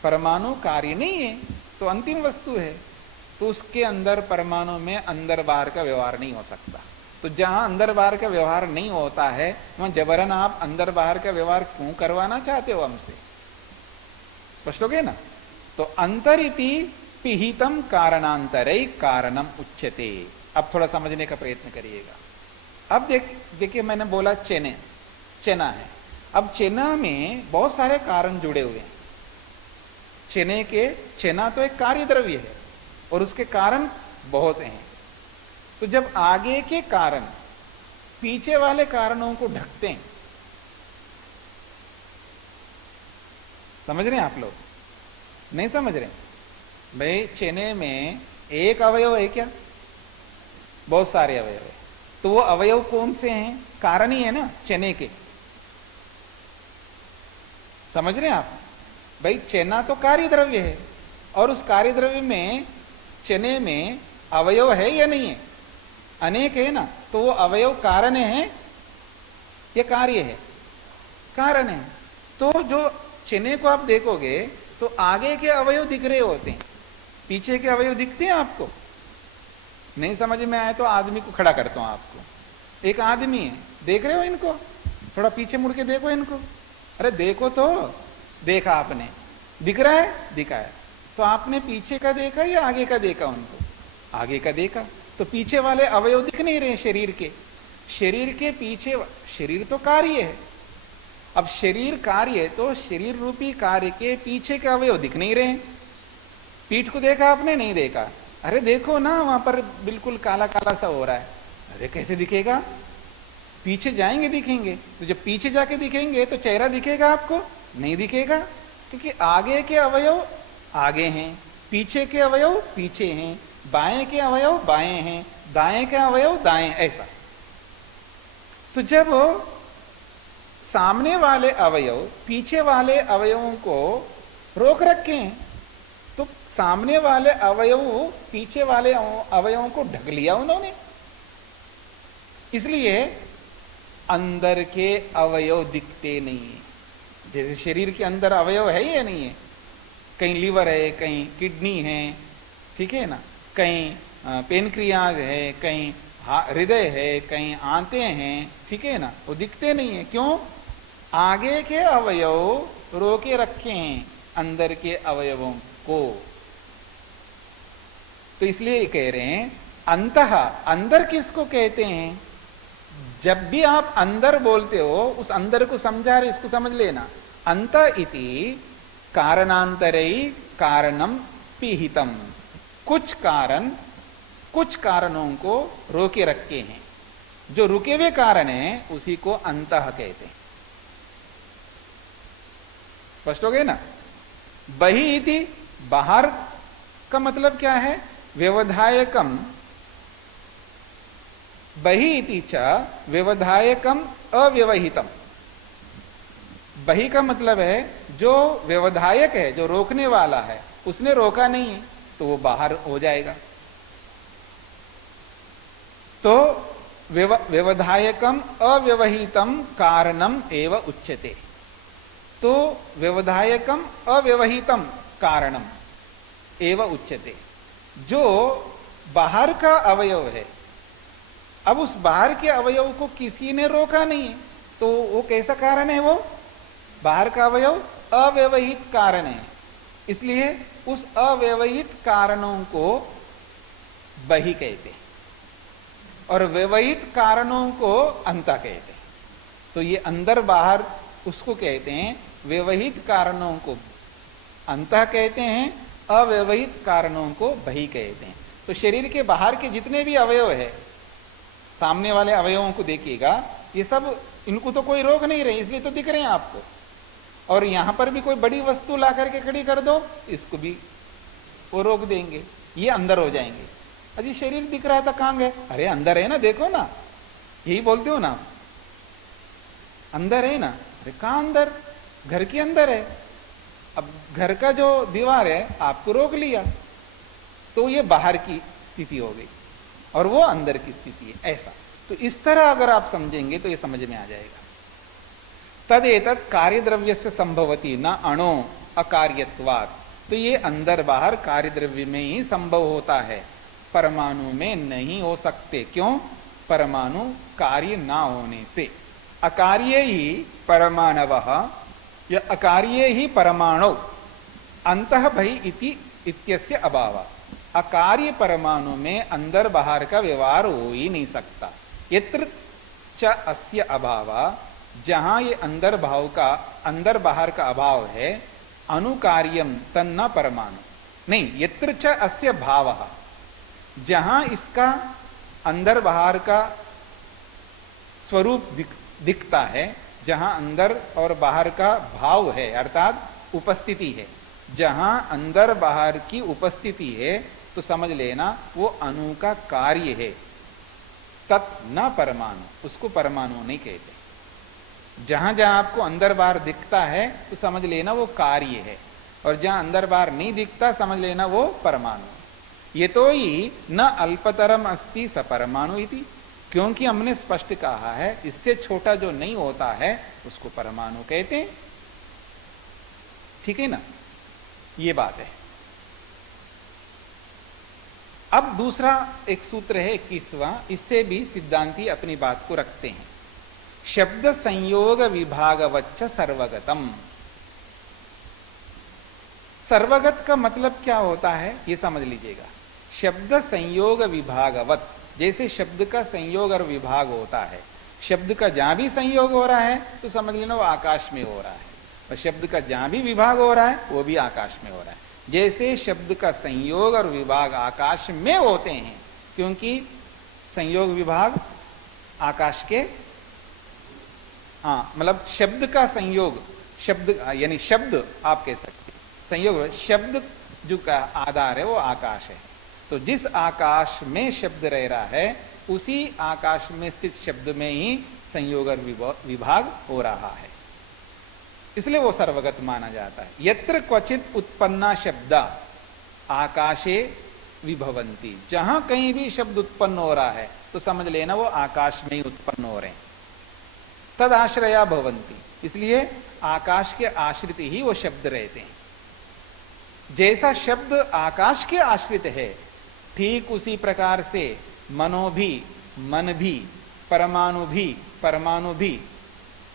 परमाणु कार्य नहीं है, तो अंतिम वस्तु है, तो उसके अंदर परमाणु में अंदर बाहर का व्यवहार नहीं हो सकता। तो जहां अंदर बाहर का व्यवहार नहीं होता है, वहां जबरन आप अंदर बाहर का व्यवहार क्यों करवाना चाहते हो हमसे? स्पष्ट हो गया ना। तो अंतरिति पिहितम कारणांतरै कारणम उच्यते। अब थोड़ा समझने का प्रयत्न करिएगा। अब देखिए मैंने बोला चना है। अब चना में बहुत सारे कारण जुड़े हुए हैं। चना तो एक कार्य द्रव्य है और उसके कारण बहुत हैं। तो जब आगे के कारण पीछे वाले कारणों को ढकते हैं, समझ रहे हैं आप लोग? नहीं समझ रहे? भाई चने में एक अवयव है क्या? बहुत सारे अवयव है। तो वो अवयव कौन से हैं? कारण ही है ना चने के। समझ रहे हैं आप? भाई चना तो कार्य द्रव्य है और उस कार्य द्रव्य में चने में अवयव है या नहीं है? अनेक है ना। तो वो अवयव कारण है या कार्य है? कारण है। तो जो चने को आप देखोगे तो आगे के अवयव दिख रहे होते हैं, पीछे के अवयव दिखते हैं आपको? नहीं समझ में आए तो आदमी को खड़ा करता हूं आपको। एक आदमी है, देख रहे हो इनको? थोड़ा पीछे मुड़ के देखो इनको। अरे देखो तो, देखा आपने? दिख रहा है? दिखा है। तो आपने पीछे का देखा या आगे का देखा उनको? आगे का देखा। तो पीछे वाले अवयव दिख नहीं रहे शरीर के। शरीर के पीछे, शरीर तो कार्य है। अब शरीर कार्य है तो शरीर रूपी कार्य के पीछे के अवयव दिख नहीं रहे। पीठ को देखा आपने? नहीं देखा। अरे देखो ना, वहां पर बिल्कुल काला काला सा हो रहा है। अरे कैसे दिखेगा? पीछे जाएंगे दिखेंगे। तो जब पीछे जाके दिखेंगे तो चेहरा दिखेगा आपको? नहीं दिखेगा, क्योंकि आगे के अवयव आगे हैं, पीछे के अवयव पीछे हैं, बाएं के अवयव बाएं हैं, दाएं के अवयव दाएं, ऐसा। तो जब सामने वाले अवयव पीछे वाले अवयवों को रोक रखे हैं, तो सामने वाले अवयव पीछे वाले अवयवों को ढक लिया उन्होंने। इसलिए अंदर के अवयव दिखते नहीं। जैसे शरीर के अंदर अवयव है या नहीं है? कहीं लीवर है, कहीं किडनी है, ठीक है ना, कहीं पेनक्रियाज है, कहीं हृदय है, कहीं आंतें हैं, ठीक है ना, वो दिखते नहीं है। क्यों? आगे के अवयव रोके रखे हैं अंदर के अवयवों को। तो इसलिए कह रहे हैं अंतः, अंदर किसको कहते हैं? जब भी आप अंदर बोलते हो, उस अंदर को समझा रहे, इसको समझ लेना। अंत इति कारणांतरै कारणम पिहितम। कुछ कारण, कुछ कारणों को रोके रखे हैं। जो रुके हुए कारण है उसी को अंतः कहते हैं। स्पष्ट हो गए ना? बहि इति, बाहर का मतलब क्या है? व्यवधायकम। बहि इति च व्यवधायकम अव्यवहितम। बहि का मतलब है जो व्यवधायक है, जो रोकने वाला है, उसने रोका नहीं है। तो वो बाहर हो जाएगा। तो व्यवधायकम अव्यवहितम कारणम एव उच्यते। तो व्यवधायकम अव्यवहितम कारणम एव उच्यते, जो बाहर का अवयव है, अब उस बाहर के अवयव को किसी ने रोका नहीं है, तो वो कैसा कारण है? वो बाहर का अवयव अव्यवहित कारण है, इसलिए उस अव्यवहित कारणों को बहि कहते हैं और व्यवहित कारणों को अंतः कहते हैं। तो ये अंदर बाहर उसको कहते हैं, व्यवहित कारणों को अंतः कहते हैं, अव्यवहित कारणों को बहि कहते हैं। तो शरीर के बाहर के जितने भी अवयव है, सामने वाले अवयवों को देखिएगा, ये सब, इनको तो कोई रोक नहीं रहे, इसलिए तो दिख रहे हैं आपको। और यहां पर भी कोई बड़ी वस्तु ला करके खड़ी कर दो, इसको भी वो रोक देंगे, ये अंदर हो जाएंगे। अजी शरीर दिख रहा था, कहां गए? अरे अंदर है ना, देखो ना, यही बोलते हो ना, अंदर है ना। अरे कहां अंदर? घर के अंदर है। अब घर का जो दीवार है आपको रोक लिया, तो ये बाहर की स्थिति हो गई और वो अंदर की स्थिति है, ऐसा। तो इस तरह अगर आप समझेंगे तो ये समझ में आ जाएगा। तदेतत् कार्यद्रव्य से संभवती न अणो अकार्यत्वात्। तो ये अंदर बाहर कार्यद्रव्य में ही संभव होता है, परमाणु में नहीं हो सकते। क्यों? परमाणु कार्य ना होने से। अकार्य ही परमाणवः या अकार्य ही परमाणु अंतः बहि इति इत्यस्य अभाव। अकार्य परमाणु में अंदर बाहर का व्यवहार हो ही नहीं सकता। यत्र च अस्य अभाव, जहां ये अंदर बाहर का अभाव है, अनुकार्यम तन्न परमाणु नहीं, यत्र च अस्य भावः, जहां इसका अंदर बाहर का स्वरूप दिखता है, जहां अंदर और बाहर का भाव है, अर्थात उपस्थिति है, जहां अंदर बाहर की उपस्थिति है, तो समझ लेना वो अणु का कार्य है। तत् न परमाणु, उसको परमाणु नहीं कहते। जहां जहां आपको अंदर बाहर दिखता है तो समझ लेना वो कार्य है, और जहां अंदर बाहर नहीं दिखता समझ लेना वो परमाणु। ये तो ही न अल्पतरम अस्ति स परमाणु इति, क्योंकि हमने स्पष्ट कहा है इससे छोटा जो नहीं होता है उसको परमाणु कहते हैं। ठीक है ना, ये बात है। अब दूसरा एक सूत्र है 21वां, इससे भी सिद्धांती अपनी बात को रखते हैं। शब्द संयोग विभागवच्च सर्वगतम। सर्वगत का मतलब क्या होता है ये समझ लीजिएगा। शब्द संयोग विभागवत, जैसे शब्द का संयोग और विभाग होता है, शब्द का जहां भी संयोग हो रहा है तो समझ लेना वो आकाश में हो रहा है, और शब्द का जहां भी विभाग हो रहा है वो भी आकाश में हो रहा है। जैसे शब्द का संयोग और विभाग आकाश में होते हैं, क्योंकि संयोग विभाग आकाश के, मतलब शब्द का संयोग, शब्द यानी शब्द आप कह सकते हैं, संयोग शब्द जो का आधार है वो आकाश है। तो जिस आकाश में शब्द रह रहा है उसी आकाश में स्थित शब्द में ही संयोग और विभाग हो रहा है, इसलिए वो सर्वगत माना जाता है। यत्र क्वचित उत्पन्ना शब्दा आकाशे विभवंती, जहां कहीं भी शब्द उत्पन्न हो रहा है तो समझ लेना वो आकाश में ही उत्पन्न हो रहे हैं। तद आश्रया भवंती, इसलिए आकाश के आश्रित ही वो शब्द रहते हैं। जैसा शब्द आकाश के आश्रित है, ठीक उसी प्रकार से मनो भी, मन भी, परमाणु भी,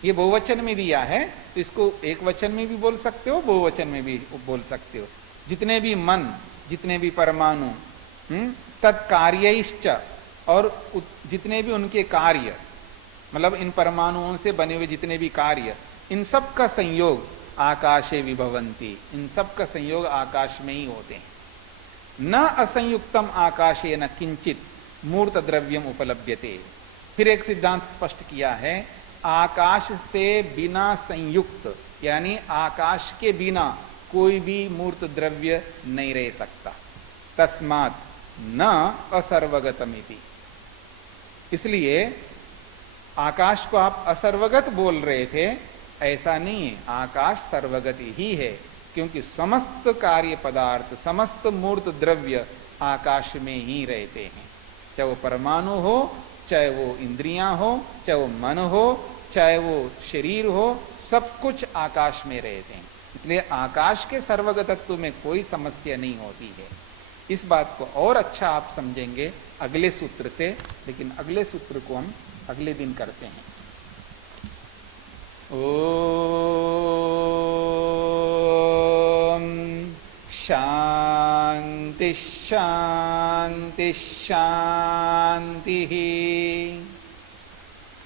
ये बहुवचन में दिया है तो इसको एक वचन में भी बोल सकते हो, बहुवचन में भी बोल सकते हो। जितने भी मन, जितने भी परमाणु, तत्कार्यश्च, और जितने भी उनके कार्य, मतलब इन परमाणुओं से बने हुए जितने भी कार्य, इन सब का संयोग आकाशे विभवंती, इन सब का संयोग आकाश में ही होते हैं। न असंयुक्तम आकाशे न किंचित मूर्त द्रव्यम उपलभ्यते। फिर एक सिद्धांत स्पष्ट किया है, आकाश से बिना संयुक्त, यानी आकाश के बिना कोई भी मूर्त द्रव्य नहीं रह सकता। तस्मात् न असर्वगतमिति, इसलिए आकाश को आप असर्वगत बोल रहे थे, ऐसा नहीं है, आकाश सर्वगत ही है, क्योंकि समस्त कार्य पदार्थ, समस्त मूर्त द्रव्य आकाश में ही रहते हैं। चाहे वो परमाणु हो, चाहे वो इंद्रियां हो, चाहे वो मन हो, चाहे वो शरीर हो, सब कुछ आकाश में रहते हैं। इसलिए आकाश के सर्वगतत्व में कोई समस्या नहीं होती है। इस बात को और अच्छा आप समझेंगे अगले सूत्र से, लेकिन अगले सूत्र को हम अगले दिन करते हैं। ओम शांति शांति शांति।